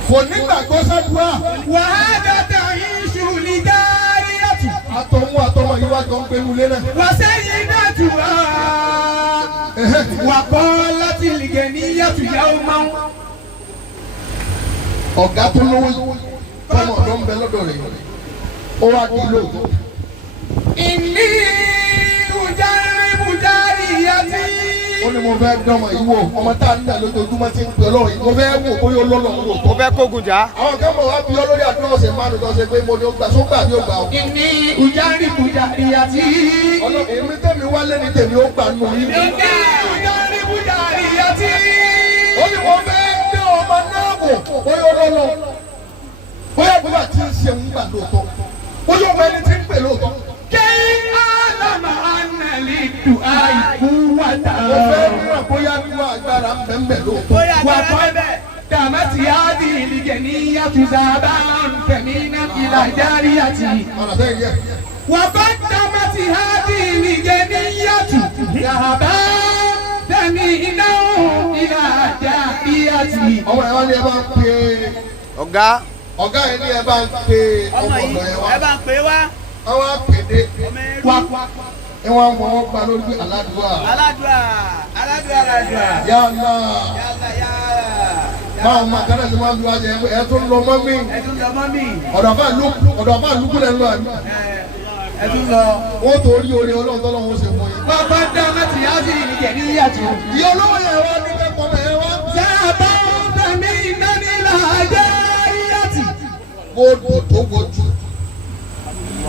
kò nígbàgbọ́ ṣàdúrà. wàhálà tàyí ṣùlì dáríyàtù. àtọ̀hún àtọmọ yìí wá jọ ń gbẹnu lé náà. wàsẹ́yìn náà tù wá. wàkọ́ láti lìgẹ̀ ní yàtù yàwó máa ń. ọ̀gá tó lówó yìí tọmọ ọ̀dọ́ ń bẹ lọ́dọ̀ rẹ̀ ó wá di lóòótọ́. ìní bùjárí yàtí. ó ní mo fẹ́ dánmọ̀ yìí wò ọmọ tá a ń dà lójoojúmọ́ tí ń pè ọlọ́run yìí mo fẹ́ wò bóyá olólùwọ̀ wò. mo fẹ́ kógun jà. àwọn kan mọ̀ wá bí olórí àdúrà ọ̀sẹ̀ márùn-ún tó ṣe pé mo ní ó gbà sógbà bí ó gbà ó. ìní bùjárí yàtí. èmi tẹ̀mí wálé ni tèmi ó gbà nù yín. ìní bùjárí yàtí. ó ní mo fẹ́ dé ọmọ náà wò bóyá olólùwọ̀ bóyá bóyá tí ń ṣe ń gbà lóòótọ́ bóyá ọmọ ẹni tí ń pè lóòótọ́. kí alama anali du àìkú wàtà. mo fẹ́ mìíràn bóyá nínú agbára ń bẹ̀ ń bẹ̀ lóòótọ́. bóyá agbára bẹ́ẹ̀. dàmátì áàdì ìlìgẹ̀ ní yàtúnṣàbá fẹ̀mínà ìlà járíyàtì. ọ̀rọ̀ sẹ́yìn yẹ. wàkọ́ dàmátì áàdì ìlìgẹ̀ ní yàtúnṣàbá fẹ̀mínà ìlà járíyàtì. ọmọ ẹ wá ní ẹ bá ń pè é. ọ̀gá ẹ ní ẹ bá ń pè é ọmọ ọ̀dọ̀ ẹ wá. ẹ bá ń pè é wá. àwọn àpèdè ọmọ ẹrú. ẹ wọ́n mọ̀ ọ́ gba lórí aládùúgbò. aládùá. yálà yálà. báwọn máa kánà sí máa ń lu ajẹ ẹ tó ń lọ mọ́ mi. ẹ tún lọ mọ́ mi. ọ̀dọ̀ àbá lùkù lẹ́ ń lọ àmì. ẹ tún lọ. wọ́n tó rí oore ọlọ́run tó lọ́wọ́ ṣe fún yín. wàkọ́ dàmátì áàdì ìlìgẹ̀ ní yàtúnṣàbá. ìyá olówó yẹn wá ní kẹ́kọ̀ọ́ mẹ́ wá. sábà fẹ̀mínà ìlà járíyàtì. góòdù tó gojú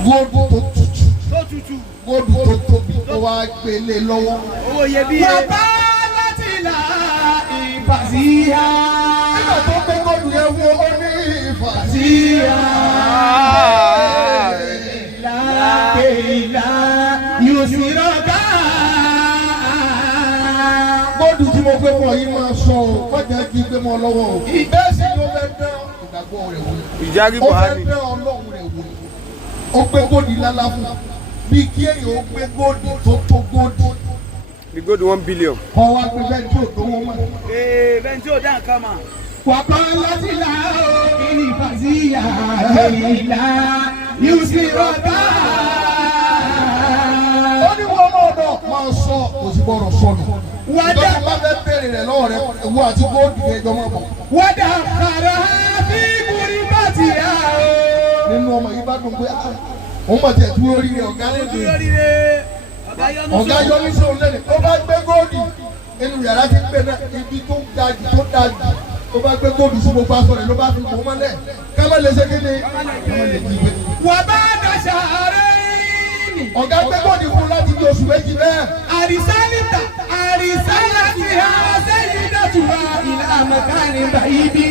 góòdù tó tutù tó tutù. góòdù tó tóbi tó wá gbélé lọ́wọ́. owó iyebíye. wàbá láti là ìfàsíyà. nígbà tó gbé góòdù yẹn wo ó ní ìfàsí. síyà. ìlà yòsìrọ̀ká. góòdù tí mo gbé mọ́ yìí máa sọ ọ́ kọjá kí gbé mọ́ lọ́wọ́ o. bẹ́ẹ̀ sì ni ó fẹ́ dán ìgbàgbọ́ rẹ̀ wò. ìjárí ó fẹ́ buhari. dán ọlọ́run rẹ̀ wò. ó gbé góòdù lálá fún bí kí èèyàn ó gbé góòdù tó tó góòdù. the gold 1 billion. kọ́ wa pé bẹ́ẹ̀ tí ò dówó mọ́. ee bẹ́ẹ̀ tí ò dá nǹkan mọ̀. wàbá láti là ìfàsíyà. ìlà yòsìrọ̀ká. ó ní wọ́n mọ̀ ọ̀dọ̀ máa sọ kò sí gbọ́dọ̀ sọnù. wàdà ìjọba bá fẹ́ béèrè rẹ̀ lọ́wọ́ rẹ̀ ewu àti góòdù yẹn jọ máa bọ̀. wàdà kàrà bí múrí bá ti yà ó. nínú ọmọ yìí bá dùn pé òun mọ̀ tiẹ̀ dúró rí rẹ̀ ọ̀gá lédè. ọ̀gá yọ ní sóun lẹ́nu tó bá gbé góòdù inú yàrá ti gbé náà ibi tó dájú tó bá gbé góòdù sí gbogbo aṣọ rẹ̀ ló bá fi bò mọ́lẹ̀ kámẹ́ lè ṣe kí ni kámẹ́ lè jí gbé. wàbá dàṣà rẹ̀ ní. ọ̀gá gbé góòdù fún láti di oṣù méjì bẹ́ẹ̀. àrísálítà àrísálítì ha sẹ́yìn dàtúwà ìlà àmọ̀kánì bàyíbí.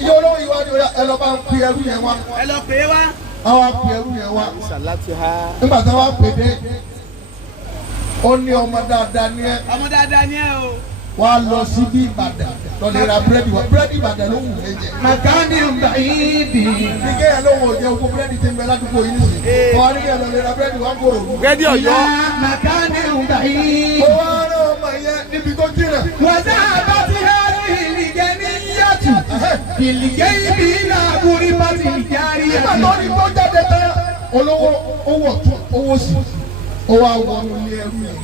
iye olówó yìí wá ní ọ̀yà ẹ lọ bá ń pe ẹrú yẹn wá. ẹ lọ pè é wá. àwọn pe ẹrú yẹn wá. sàlátì ha. nígbà tí wọ́n pè dé ó ní ọmọ dáadáa ní ẹ. ọmọ dáadáa ni ẹ o. wọ́n á lọ sí bí Ìbàdàn lọ́lẹ́ ra búrẹ́dì wá búrẹ́dì Ìbàdàn ló wù lé jẹ. màkánì bàyíbí. ní kéèyàn ló wọ̀ jẹ́ oko búrẹ́dì tí ń bẹ ládùúgbò yìí nìyí. wọ́n á ní kéèyàn lọ́lẹ́ ra búrẹ́dì wá kúrò. búrẹ́dì Ọ̀yọ́. màkánì bàyíbí. ó wá rán ọmọ yẹn níbi tó jìnnà. wàzà bá ti hẹ́ ìlìgẹ̀ ní yàtù. ìlìgẹ̀ ibi ìlà àbúrí bá ti járí nígbà àti. tó ní tó jáde tán olówó owó tún owó sí ó wá wọnú ilé ẹrú yẹn.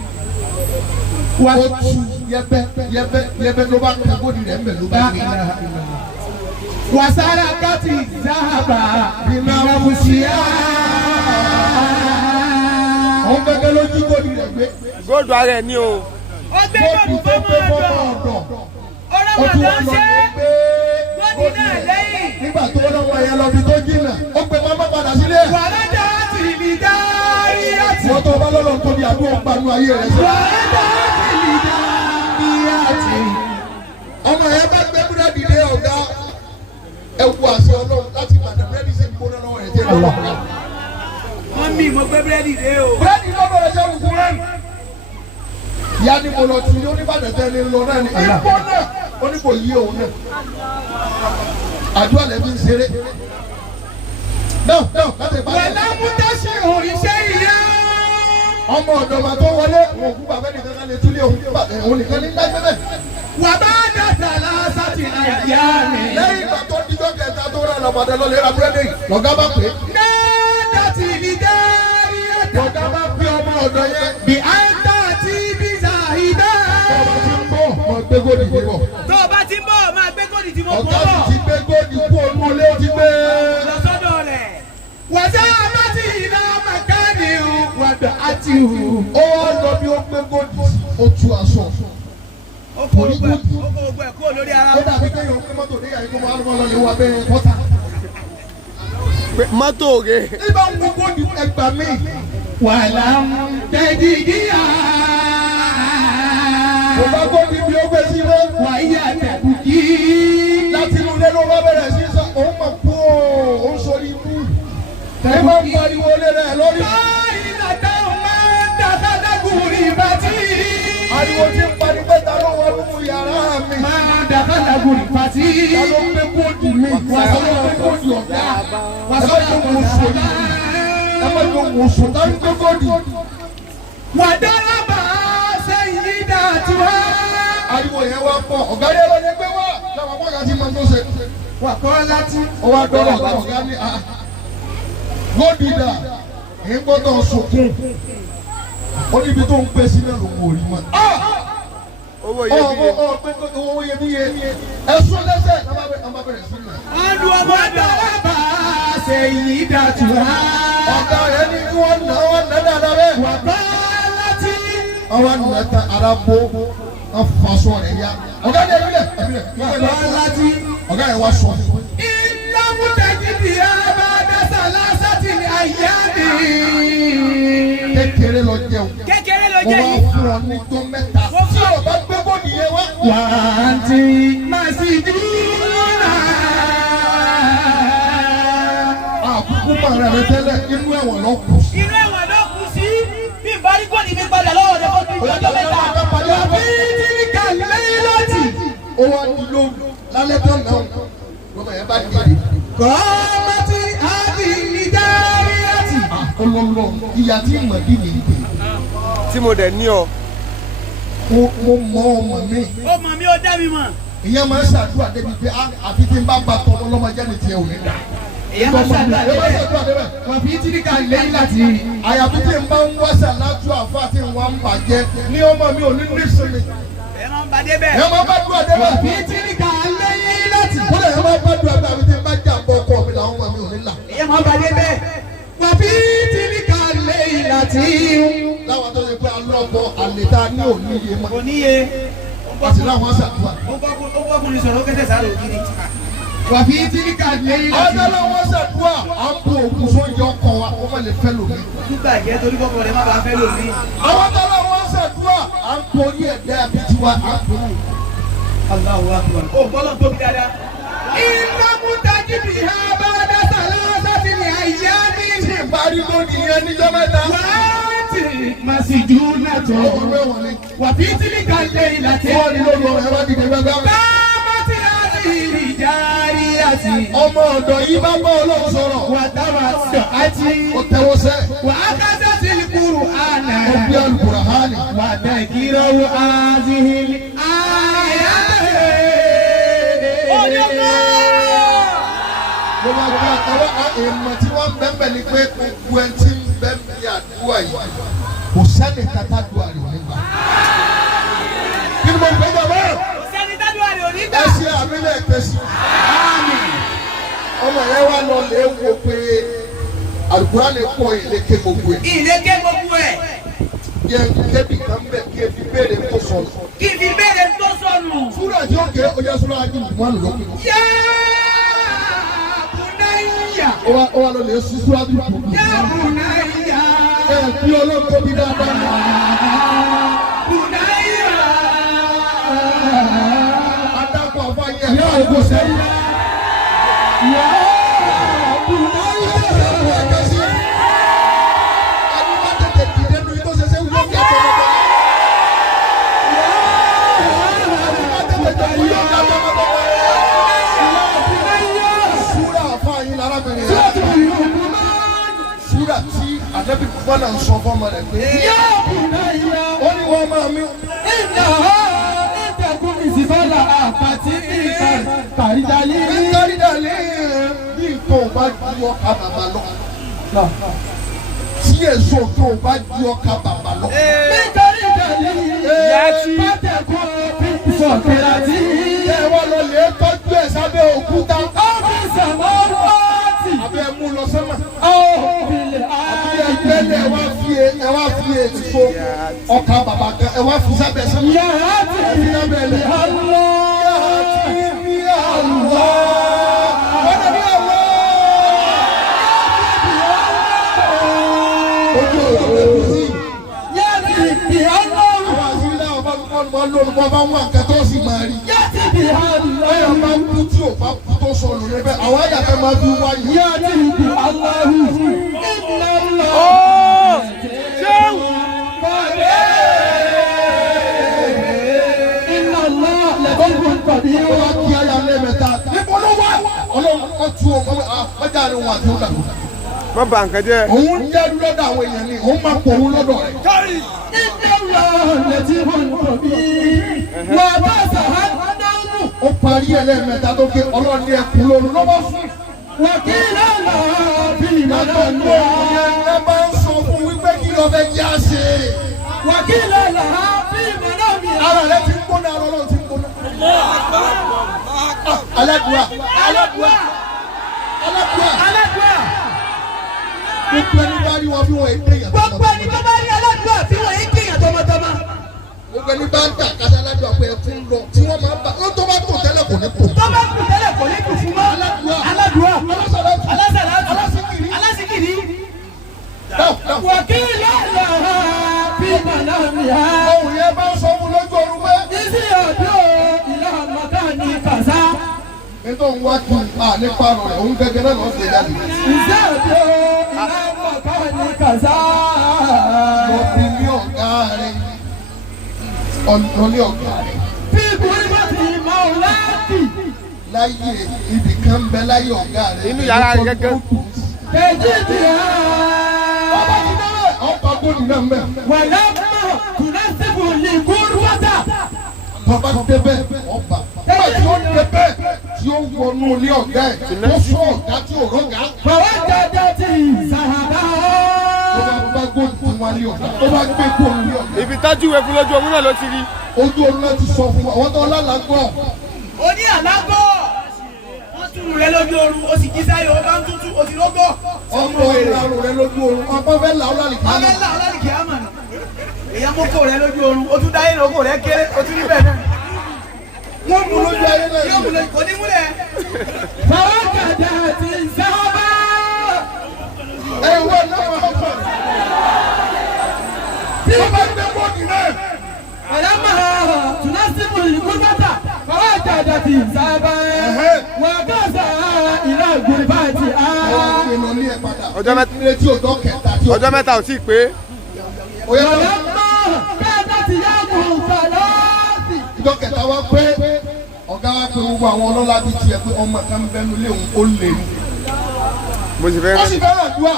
ó tu yẹbẹ ló bá kẹ́ bóni rẹ̀ ń bẹ̀ ló bá gbé. wàsára kàtì záàbà bìnnàmùsíà. òun gẹ́gẹ́ ló jí bóni rẹ̀ gbé. góòdù ara ẹ̀ ní o. ó gbé bóni bọ́ọ̀lù tó gbé fọ́mọ́ fọ́mọ ọ̀dọ̀. ọ̀dọ̀. ọ̀rọ̀ ó wọn tún lọ wá lọ ṣe gbé bọ́ọ̀lù náà lẹ́yìn. nígbà tó lọ́wọ́ yẹn lọ bí tó jìnnà ó gbé pápá padà sílé. wàlájà ti lè dárí àti. wọ́n tó bá lọ́lọ́ tó di àdúrà gbanú ayé rẹ̀ sọ. wàlájà ti lè dárí àti. ọmọ yẹn bá gbé búrẹ́dì dé ọ̀gá ẹ wù àṣẹ Ọlọ́run láti Ìbàdàn búrẹ́dì sì ń gbóná lọ́wọ́ rẹ̀ jẹ́ lọ́wọ́. wọ́n mí mo gbé búrẹ́dì dé o. búrẹ́dì lọ́wọ́ rẹ̀ jẹ́ òkú rẹ̀. ìyá ni mo lọ tún ní oníbàdàn tẹ́ ní lọ náà ní ipò náà ó ní kò yí òun náà. àdúrà lẹ́bí ń ṣeré. náà láti Ìbàdàn. wàlá mú tẹ́sí òrìṣẹ́ ìyá. ọmọ ọ̀dọ̀ ma tó wọlé wọn kú bàbá nìkan kan lè túlé òun nìkan ní lágbẹ́ bẹ́ẹ̀. wà bá dàtà lásàtì àyà mi. lẹ́yìn ìgbà tó dijọ́ kẹta tó rà lọ́mọdé lọ lè ra búrẹ́dì lọ́gá bá pè é. nẹ́ẹ̀dàtì ní dẹ́rì ẹ̀dá. lọ́gá bá pè ọmọ ọ̀dọ̀ yẹn. bí àìtá tí bí zàhídá. tó o bá ti ń bọ̀ máa gbé góòdì tí mo bọ̀. ọ̀gá mi ti gbé góòdì kú òun olé ó ti gbé. lọ sọ́dọ̀ rẹ̀. wàsá àbátì ìlà màkàní wàdà àti hù. ó wá lọ bí ó gbé góòdì ó tú aṣọ. ó kó gbogbo ẹ̀ kúrò lórí ara. ó dàbí kéèyàn ó gbé mọ́tò ní ìyá yìí kó máa ń lọ lè wá bẹ́ẹ̀ kọ́tà. mọ́tò rẹ̀. nígbà wo góòdì ẹgbà mi. wàlà tẹ̀dí díà. kò bá góòdì bí ó gbé sí mọ́. wàyà tẹ̀kù kí. láti inú ilé ló bá bẹ̀rẹ̀ sí sọ òun mọ̀ kú ó ń sori ikú. ẹ máa ń pariwo lé rẹ̀ lórí. báyìí nàdá máa ń dàgbà dàgùrì bàtí. ariwo tí ń parí pé ta ló wọnú yàrá mi. máa ń dàgbà dàgùrì bàtí. ta ló ń gbé góòdì mi. wàá sọ pé góòdì ọ̀gá. wàá sọ pé mo sọ yìí. ẹ má jọ mo sọ tá ń gbé góòdì. wàdàrà bá sẹ́yìn dàtú wá. ariwo yẹn wá pọ̀ ọ̀gá yẹn lọ ní pé wá làwọn ọmọ ọ̀gá ti máa ń tó ṣe. wà kọ́ láti. ó wá dọ́rọ̀ ọ̀gá ọ̀gá ní a. góòdì dà ń gbọ́dọ̀ sunkún. ó níbi tó ń pè sí náà ló ń wò rí mọ́. owó iyebíye. owó iyebíye. ẹ̀sùn lẹ́sẹ̀ ọba bẹ̀rẹ̀ sí náà. wọ́n lu ọmọ ọ̀dọ̀. wàdàrà bá sẹ́yìn dàtú wá. ọ̀gá yẹn ní kí wọ́n nà dáadáa bẹ́ẹ̀. wà kọ́ láti. ọwọ́ nà ta ara bó wọ́n faṣọ rẹ̀ yá. ọ̀gá yẹn wílẹ̀ wà kọ́ láti. ọ̀gá yẹn wá sọ. ìlànà tẹ̀gídì abadasa lásàtì àyà mi. kékeré lọ jẹun. kékeré ló mo jẹ́ wá yìí. fún ọ ní tó mẹ́ta. tí o bá gbé bọ́ọ̀dì yẹn wá. wàǹtí màsídìínà. àkókò màrà rẹ tẹ́lẹ̀ inú ẹ̀wọ̀n lọ kù. inú ẹ̀wọ̀n ló kù sí. bí n bá rí góòdì mi padà lọ́wọ́ rẹ̀ ó ti di ọjọ́ mẹ́ta. wàbí tìlíkà lẹ́yìnlọ́tì. ó wá di lóru lálẹ́ tó náà lọ́mọ yẹn bá dìde. kọ́mọ́tì àbí ìdáríyàtì. ọlọ́lọ́ ìyá tí mọ̀ bí mi ń pè. tí mo dẹ̀ ní ọ. mo mọ ọmọ mi. ó mọ̀ mí ó dá mi mọ̀. ìyẹn máa ń ṣàdúrà débi pé àfi tí n bá ba tọ́ ọlọ́mọdé ní tiẹ̀ ò ní dà. ìyá máa ṣàdúrà débẹ̀. wàbí tìlíkà lẹ́yìnlọ́tì. àyàfi tí n bá ń wá ṣàlájú àfa tí n wá ń bàjẹ́ ní ọmọ mi ò ní nísìnyí. ẹ máa ń ba débẹ̀. ẹ máa bá dúrà débẹ̀. wàbí tìlíkà lẹ́yìnlọ́tì. kódà ẹ máa bá dúrà débẹ̀ àbí tí n bá jà bọ́ ọkọ mi làwọn ọmọ mi ò ní là. ẹ máa ń ba débẹ̀. wàbí tìlíkà lẹ́yìnlọ́tì. láwọn tó ṣe pé alọ́bọ àlèta ní òníye mọ́. kò níye. àti láwọn ṣàdúrà. ó bọ́kùnrin sọ̀rọ̀ ó kẹ́sẹ̀ sáré ògiri. wàbí tìlíkà lẹ́yìnlọ́tì. ọjọ́ láwọn ṣàdúrà à ń bu òkú sóúnjẹ ọkọ wa kó má lè fẹ́ lómi. nígbà jẹ́ torí kọ́kọ́ rẹ̀ má bàa fẹ́ lómi. àwọn tó láwọn ṣàdúrà à ń borí ẹ̀dá àbí tiwa à ń borí. Allahu Akbar. ó gbọ́dọ̀ tóbi dáadáa. ìlànà tẹ̀gídì abadasa lásàtì àyà mi. tí ìparí lónìí yẹn níjọ́ mẹ́ta. wàǹtí màsídìínà tó. ọmọ ẹ̀wọ̀n ni. wàbí tìlíkà lẹ́yìnlọ́tì. wọ́n ní lórí ọ̀rọ̀ ẹ̀ wá dìde gbẹ́gbẹ́. kọ́mọ́tì àbí ìdáríyàtì. ọmọ ọ̀dọ̀ yìí bá bá Ọlọ́run sọ̀rọ̀. wàtàwà sọ̀átì. ó tẹ́wọ́ sẹ́. wà á kásá sí kúrú àná. ó bí Al-Qur'ani. wà á dàkírọ̀ wọ àzìhìlì. àyà mo máa gba ọwọ́ èèmọ̀ tí wọ́n bẹ́ẹ̀ ní pé gbogbo ẹni tí ń bẹ́ẹ̀ bí àdúrà yìí kò sẹ́ni tata dùn àrè òní gbà. kí ni mo gbé bọ̀ bẹ́ẹ̀? kò sẹ́ni tádùn àrè òní gbà. ẹ ṣe àmìlẹ̀ ìpèsè. ọmọ yẹn wá lọ lè wo pé Al-Qur'ani kọ ìlékè gbogbo ẹ̀. ìlékè gbogbo ẹ̀. yẹ kébì kan bẹ̀ kí ebi béèrè tó sọnù. kí n fi béèrè tó sọnù. súrà tí ó ké ọjà súrà ájú ìmọ̀ àlùlọ́kùn. ó wá lọ lè sí súrà tó kù. ẹ bí Ọlọ́run tóbi dáadáa. adakọ̀ àfáyé ẹ̀ ká òkú sẹ́yìn. ànábì fọlá ń sọ fọmọ rẹ̀ pé. yá bunayya. ó ní wọ́n máa mi. inna ìtẹ̀kùn ìsìbọ́là àpàtì ìtàn kàrídàlí. kàrídàlí ní nǹkan ò bá ju ọkà bàbà lọ. tí èso tó o bá ju ọkà bàbà lọ. nítorí ìdàlí. pàtẹ́kùn sọ̀kẹ́rà tí. ẹ wọ́n lọ lè tọ́jú ẹ̀ sábẹ́ òkúta. ọ́fíìsì àmọ́ wọ́ọ̀tì. abẹ́ mú lọ sẹ́mà. ọ̀bìlẹ̀ àbí ẹgbẹ́lẹ̀ ẹ wá fi èso ọkà bàbà kan ẹ wá fi sábẹ́ sẹ́mà. yàrá ti fi sábẹ́lẹ̀. àlọ́. yàrá ti fi àlọ́. wọ́n dẹ̀ bí àlọ́. ojú òṣèlú kù sí. yàrá ti fi àlọ́. àwọn àṣírí náà wọ́n lórí wọ́n bá wọn kẹtọ́ sì máa rí. yàrá ti fi àlọ́. ẹ̀yọ̀ máa ń kú tí ò bá kú tó sọnù níbẹ̀ àwọn àyàfẹ́ máa fi wáyé. yàrá ti fi àlọ́. ìlànà. ó wá kí ayà lẹ́mẹ̀ta níbo ló wà. ọlọ́run kọ́ tu ọjà ni wọn àti ó dàgbà. má bà nǹkan jẹ́. òun ń jẹ́ lọ́dọ̀ àwọn èèyàn ni òun máa pọ̀ òun lọ́dọ̀ rẹ̀. ó parí ẹ̀ lẹ́mẹ̀ta tó ké ọlọ́run ní ẹkùn lóru lọ́wọ́ fún. wàkìlá náà bí ìdájọ́ ìmọ̀lẹ́ ìlú ẹ máa ń sọ fún wípé kí ló fẹ́ yá ṣe. wàkìlá náà bí ìmọ̀lẹ́ ara rẹ ti ń gbóná ara ọlọ́run ti ń gbóná. aládùúrà aládùúrà aládùúrà aládùúrà. gbogbo ẹni bá rí wọn bí wọn èdè yàtọ̀. gbogbo ẹni tó bá rí aládùúrà bí wọn yé kéèyàn tọmọtọmọ. gbogbo ẹni bá ń tà kásá aládùúrà pé ẹkún lọ tí wọ́n máa ń bà ó tó bá tó tẹ́lẹ̀ kò ní kò. tó bá kù tẹ́lẹ̀ kò ní kù fún mọ́. aládùúrà alásàlátù alásìkìrì. wàkìlá náà bí ìmọ̀lẹ́. ohun yẹn bá ń sọ fún lójú oorun pé. isi ọdún ìlànà kan ní kàṣá. nítorí òun wá kí n pa nípa rẹ̀ òun gẹ́gẹ́ náà lọ́ọ́ ṣe jáde. isi ọdún ìlànà kan ní kàṣá. lọ bí ní ọ̀gá rẹ̀ ọ̀nà ní ọ̀gá rẹ̀. bí ìbúrí bá ti máa ń láàbì. láyé ibì kan bẹ láyé ọ̀gá rẹ̀. inú yàrá rẹ̀ gẹ́gẹ́. kejì ti bàbá ti dẹ́rẹ́ ọ̀pá gbòdì náà mẹ́. wàlẹ́ mọ̀ tùnásìbù ní gúrúwọ́tà. bàbá débẹ̀ ọba. bàbá tí ó débẹ̀ tí ó wọnú ilé ọ̀gá ẹ̀ tó sọ ọ̀gá tí ò rọ́gà. bàbá jẹjẹ ti sàhàbà. ó bá gbòdì tí wọ́n lé ọ̀gá. ó bá gbé kó ilé ọ̀gá. ibi tájú ìwé fún lójú omi náà ló ti rí. ojú omi náà ti sọ fún wa àwọn tó lálàá gbọ́. ó ní àlágbọ́ wọ́n túrú rẹ lójú oorun ó sì jí sáyọ̀ ó bá ń tútù ó sì lọ́gọ́. ọmọ ìlànà rẹ lójú oorun ọmọ fẹ́ là ó lálẹ́ kí á ọmọ ńlá ọlọ́ọ̀lì kìí àmà ni èèyàn mú kó rẹ lójú oorun ó tún dáyé lóko rẹ kéré ó tún rí bẹ́ẹ̀ náà. wọ́n mú lójú ayé náà. yóò mú lójú kò ní múlẹ̀. bàbá jẹjẹ ti sàhàbà. ẹ wọ́n náà wọ́n fọ́. tí wọ́n bá gbé bọ́ọ̀dì náà. wàlẹ́ mọ̀ tùnásìbù ní gúrúwọ́tà. bàbá jẹjẹ ti sàhàbà. wà á kàṣà ìlà gúrúwọ́tì. ọjọ́ mẹ́ta ò tí ì pé. wàlẹ́ mọ̀ kẹ́ẹ̀dá ti yá mú sàlọ́ọ̀sì. ìjọ kẹta wá pé ọ̀gá wa pé gbogbo àwọn ọlọ́lá ti tiẹ̀ pé ọmọ kan bẹnu lé òun ó lè ní. mo sì fẹ́ wọ́n sì fẹ́ràn àdúrà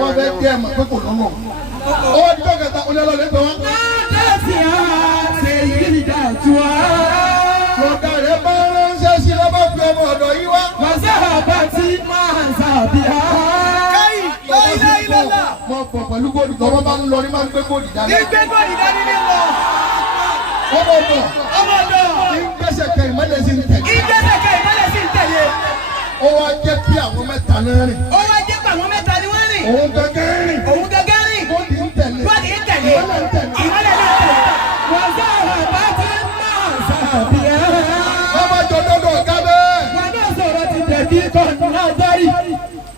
wọ́n fẹ́ dé ẹ̀mọ̀ pé kò lọ́nà. ọwọ́ ìjọ kẹta onílọ́ lè gbé wọn. Adasi ase yirida tuwa. ọ̀gá rẹ̀ bá ránṣẹ́ sí lọ́bà pé ọmọ ọ̀dọ̀ yìí wá. Masahaba ti máa ń sàbíà. káyì láyé lọ́la. mo bọ̀ pẹ̀lú góòdì tó wọ́n bá ń lọ ní máa ń gbé góòdì dání. ní gbé góòdì dání ní lọ. ọmọ ọ̀dọ̀ ọmọ ọ̀dọ̀. ní gbèsè kẹ ìmọ̀lẹ̀ sí ń tẹ̀lé. ìgbésẹ̀ kẹ́ ìmọ̀lẹ̀ sí ń tẹ̀lé. ó wá jẹ́ kí àwọn mẹ́ta náà rìn. ó wá jẹ́ pé àwọn mẹ́ta ni wọ́n rìn. òun gẹ́gẹ́ rìn. òun gẹ́gẹ́ rìn. góòdì ń tẹ̀lé. góòdì ń tẹ̀lé. ìmọ̀lẹ̀ ń tẹ̀lé. ìmọ̀lẹ̀ ń tẹ̀lé. Masahaba ti máa ń sàbíà. ọmọ jọ dọ́dọ̀ ọ̀gá bẹ́ẹ̀. Wàdà sọ̀rọ̀ ti tẹ̀bí kan náà sọ́rí.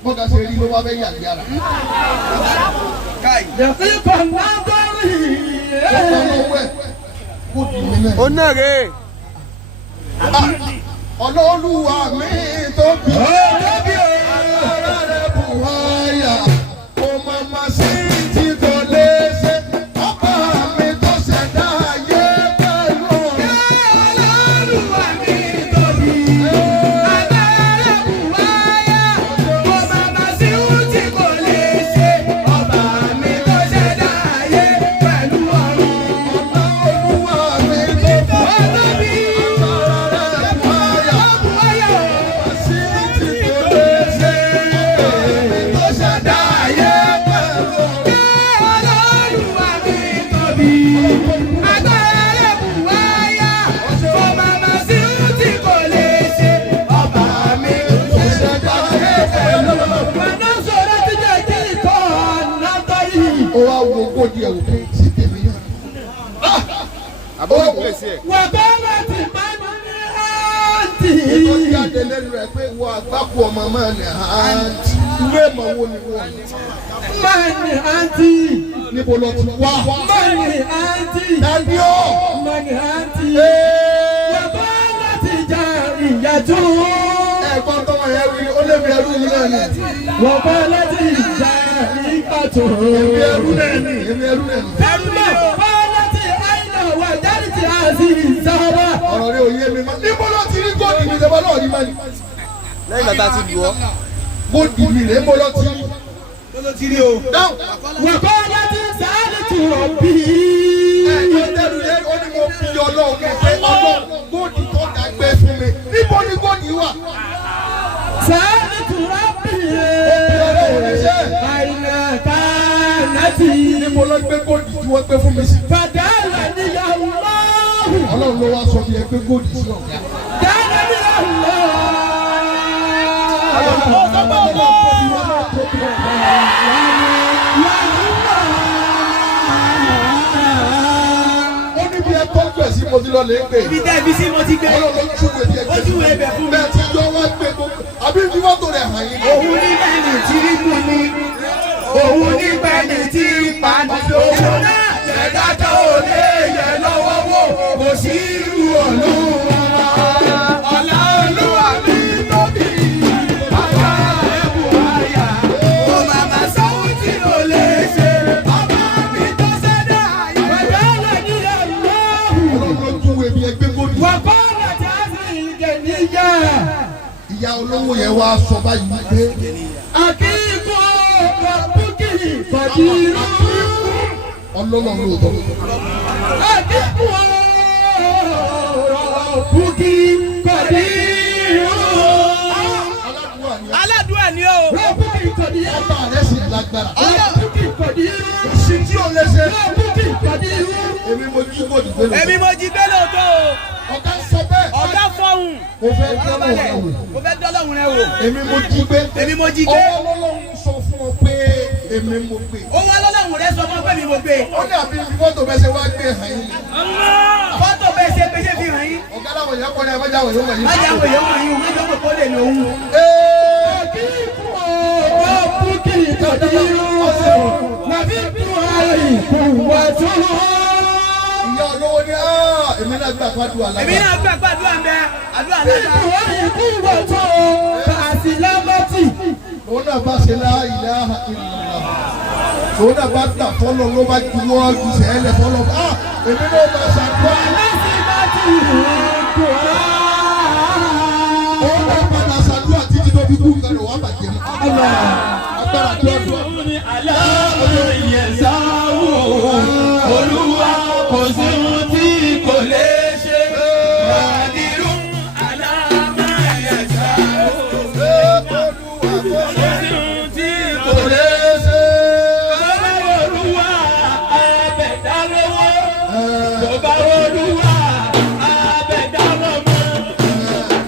bọ́gà ṣe rí ló wá fẹ́ yàgbé ara. káyì. Yẹ̀kí kan náà sọ́rí. ó náà rè é. Olúwa mi tó bí. Ara rẹ̀ bù wáyà. Mo máa ma sí ti tó léṣe. Ọba mi tó ṣẹ̀dá ayé pẹ̀lú ọ̀rọ̀. Olúwa mi tóbi. Agbára rẹ̀ bù wáyà. Mo máa ma sí ohun tí kò lè ṣe. Ọba wá wo kóòdì ẹ̀wò pé sí tèmi náà. àbúrò pèsè ẹ̀. wà bá láti bá mi ní àǹtí. ètò jáde lẹ́nu rẹ̀ pé wọ́n àgbákò ọmọ máa ní àǹtí. ìwé ìmọ̀ wo ni wọ́n. máa ní àǹtí. níbo lọ ti wá. máa ní àǹtí. dání o. máa ní àǹtí. wà bá láti jà ìyá tó. ẹ̀gbọ́n tọmọ yẹn wí ó lé mi ẹrú yìí náà ni. wà bá láti jà ìyá tó. èmi ẹrú náà ni. èmi ẹrú náà ni. ẹrú náà bá láti àìnà wà jáde tí a sì sábà. ọ̀rọ̀ rẹ̀ ò yé mi mọ́. níbo lọ ti rí góòdì mi ìjọba náà rí mọ́ni. lẹ́yìn bàtà ti lù ọ́. góòdì mi rèé mo lọ ti rí. ló ti rí o. dáhùn. wà bá láti sáàlì tó rọ̀ bí. ẹ̀jọ̀ tẹ́lu yẹn ó ní mo fi ọlọ́run ní pé ọlọ́run góòdì tó dá gbé fún mi. níbo ni góòdì wà. sáàlì tó rọ̀ bí. ọlọ́run ní ṣe. àìnà kánátì. níbo lọ gbé góòdì tí wọ́n gbé fún mi sí. fàdálà níyàwó lọ́wọ́. ọlọ́run ló wá sọ bí ẹ gbé góòdì sí ọ̀gá. dáná níyàwó lọ́wọ́. ó ní bí ẹ tó gbè sí mo ti lọ lè gbè. ibi tẹ́ ibi sí mo ti gbé. ọlọ́run ló júwe bí ẹ gbé. ó júwe ẹbẹ̀ fún mi. bẹ́ẹ̀ ti yọ wá gbé gbogbo àbí bí wọ́n tó rẹ̀ hàn yín. òun ní bẹ́ẹ̀ni tí rí mú mi. òun ní bẹ́ẹ̀ni tí rí pa ní. òun náà ẹ̀dá tó ò lè yẹ lọ́wọ́ wò kò sí irú Olúwa. ọ̀la Olúwa mi tóbi. àyà ẹ̀bù àyà. ó màmá sáwọ́ tí ò lè ṣe. ọba mi tó ṣẹ̀dá ayé. fàdálà níyàwó lọ́wọ́. ọlọ́run ló júwe bí ẹ gbé góòdì. wà bá láti àṣì ìgẹ̀nìyà. ìyá olówó yẹn wá sọ báyìí pé àkíkú ọ̀pọ̀kì fàdírú. ọlọ́run lóòótọ́. àkíkú ọ̀pọ̀kì fàdírú. aládùúgbò ni o. ọ̀pọ̀kì fàdírú. ọba rẹ̀ sì lágbára. ọ̀pọ̀kì fàdírú. sí tí o lè ṣe. ọ̀pọ̀kì fàdírú. èmi mo jí góòdì gbé lọ. èmi mo jí gbé lóòótọ́ o. ọ̀gá sọ bẹ́ẹ̀. ọ̀gá fọ́hùn. mo fẹ́ dọ́lọ́run rẹ wò. mo fẹ́ dọ́lọ́run rẹ wò. èmi mo jí gbé. èmi mo jí gbé. ọwọ́ lọ́lọ́run sọ fún ọ pé èmi mo gbé. ó wá lọ́lọ́run rẹ sọ fún pé mi mo gbé. ó ní àbí fọ́tò bẹ́ẹ̀ ṣe wá gbé hàn yín. fọ́tò bẹ́ẹ̀ ṣe pé ṣé fi hàn yín. ọ̀gá làwọn èèyàn kọ́ni abájá àwọn èèyàn wọ̀nyí. májà àwọn èèyàn wọ̀nyí o májà àwọn èèyàn lè lòun. àkíkú ọ̀pọ̀kì fàdírú. nàbí àìkú wà tó. ìyá olówó ní èmi náà gbà pàdùn àlàbà. èmi náà gbà gbàdúrà ń bẹ àdúrà nàbí náà. àìkú wà tó. kàṣílámọ́tì. òun náà bá ṣe lá ilaha illallah. òun náà bá gbà fọlọ́ ló bá ju wọ́n ju sẹ́lẹ̀ fọlọ́. èmi náà bá ṣàdúrà. òun náà padà ṣàdúrà títí tó fi kú nǹkan rẹ̀ wá bàjẹ́ mọ́. agbára tó ọdún. Olúwa kò sí ohun tí kò lè ṣe. Àdìrú àlàmà ẹ̀ṣá. Kò sí ohun tí kò lè ṣe. Olúwa abẹ̀dá lọ́wọ́. Bàbá Olúwa abẹ̀dá lọ́mọ.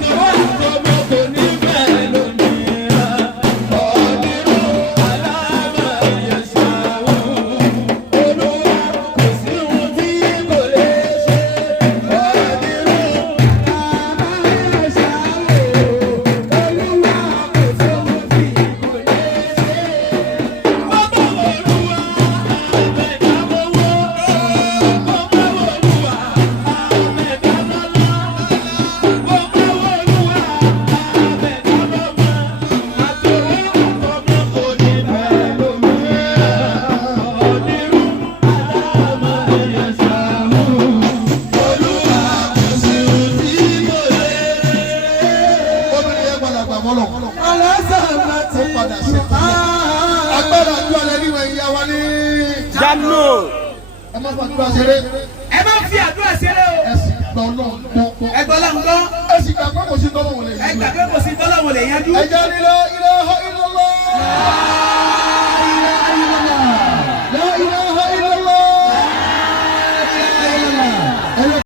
Ìwà àtọmọ kò ní bẹ́ẹ̀ lónìí. Àdìrú àlàmà ẹ̀ṣá. Olúwa kò sí ohun tí kò lè ṣe. Àdìrú àlàmà ẹ̀ṣá. Olúwa kò sí ohun tí kò lè ṣe. Bàbá Olúwa abẹ̀dá lọ́wọ́. Bàbá Olúwa abẹ̀dá lọ́lá. Bàbá Olúwa abẹ̀dá lọ́mọ. Àtòwé àtọmọ kò ní bẹ́ẹ̀ lómi. Àdìrú àlàmà ẹ̀ṣá. Olúwa kò sí ohun tí kò lè ṣe. obìnrin yẹn padà gbà fọlọ́. alásàmàtì. ó padà ṣe kílẹ̀. agbára àdúrà lẹ́ni ìwẹ̀ ìyá wa ní. jánu. ẹ má fàdúrà ṣeré. ẹ má fi àdúrà ṣeré o. ẹ sì gbọ́ náà gbọ́. ẹ gbọ́ láǹgbọ́. ẹ sì gbà pé kò sí tọ́lọ̀ wọlé ẹ yìí. gbà pé kò sí tọ́lọ́run lè yanjú. ẹ jẹ́ nílò.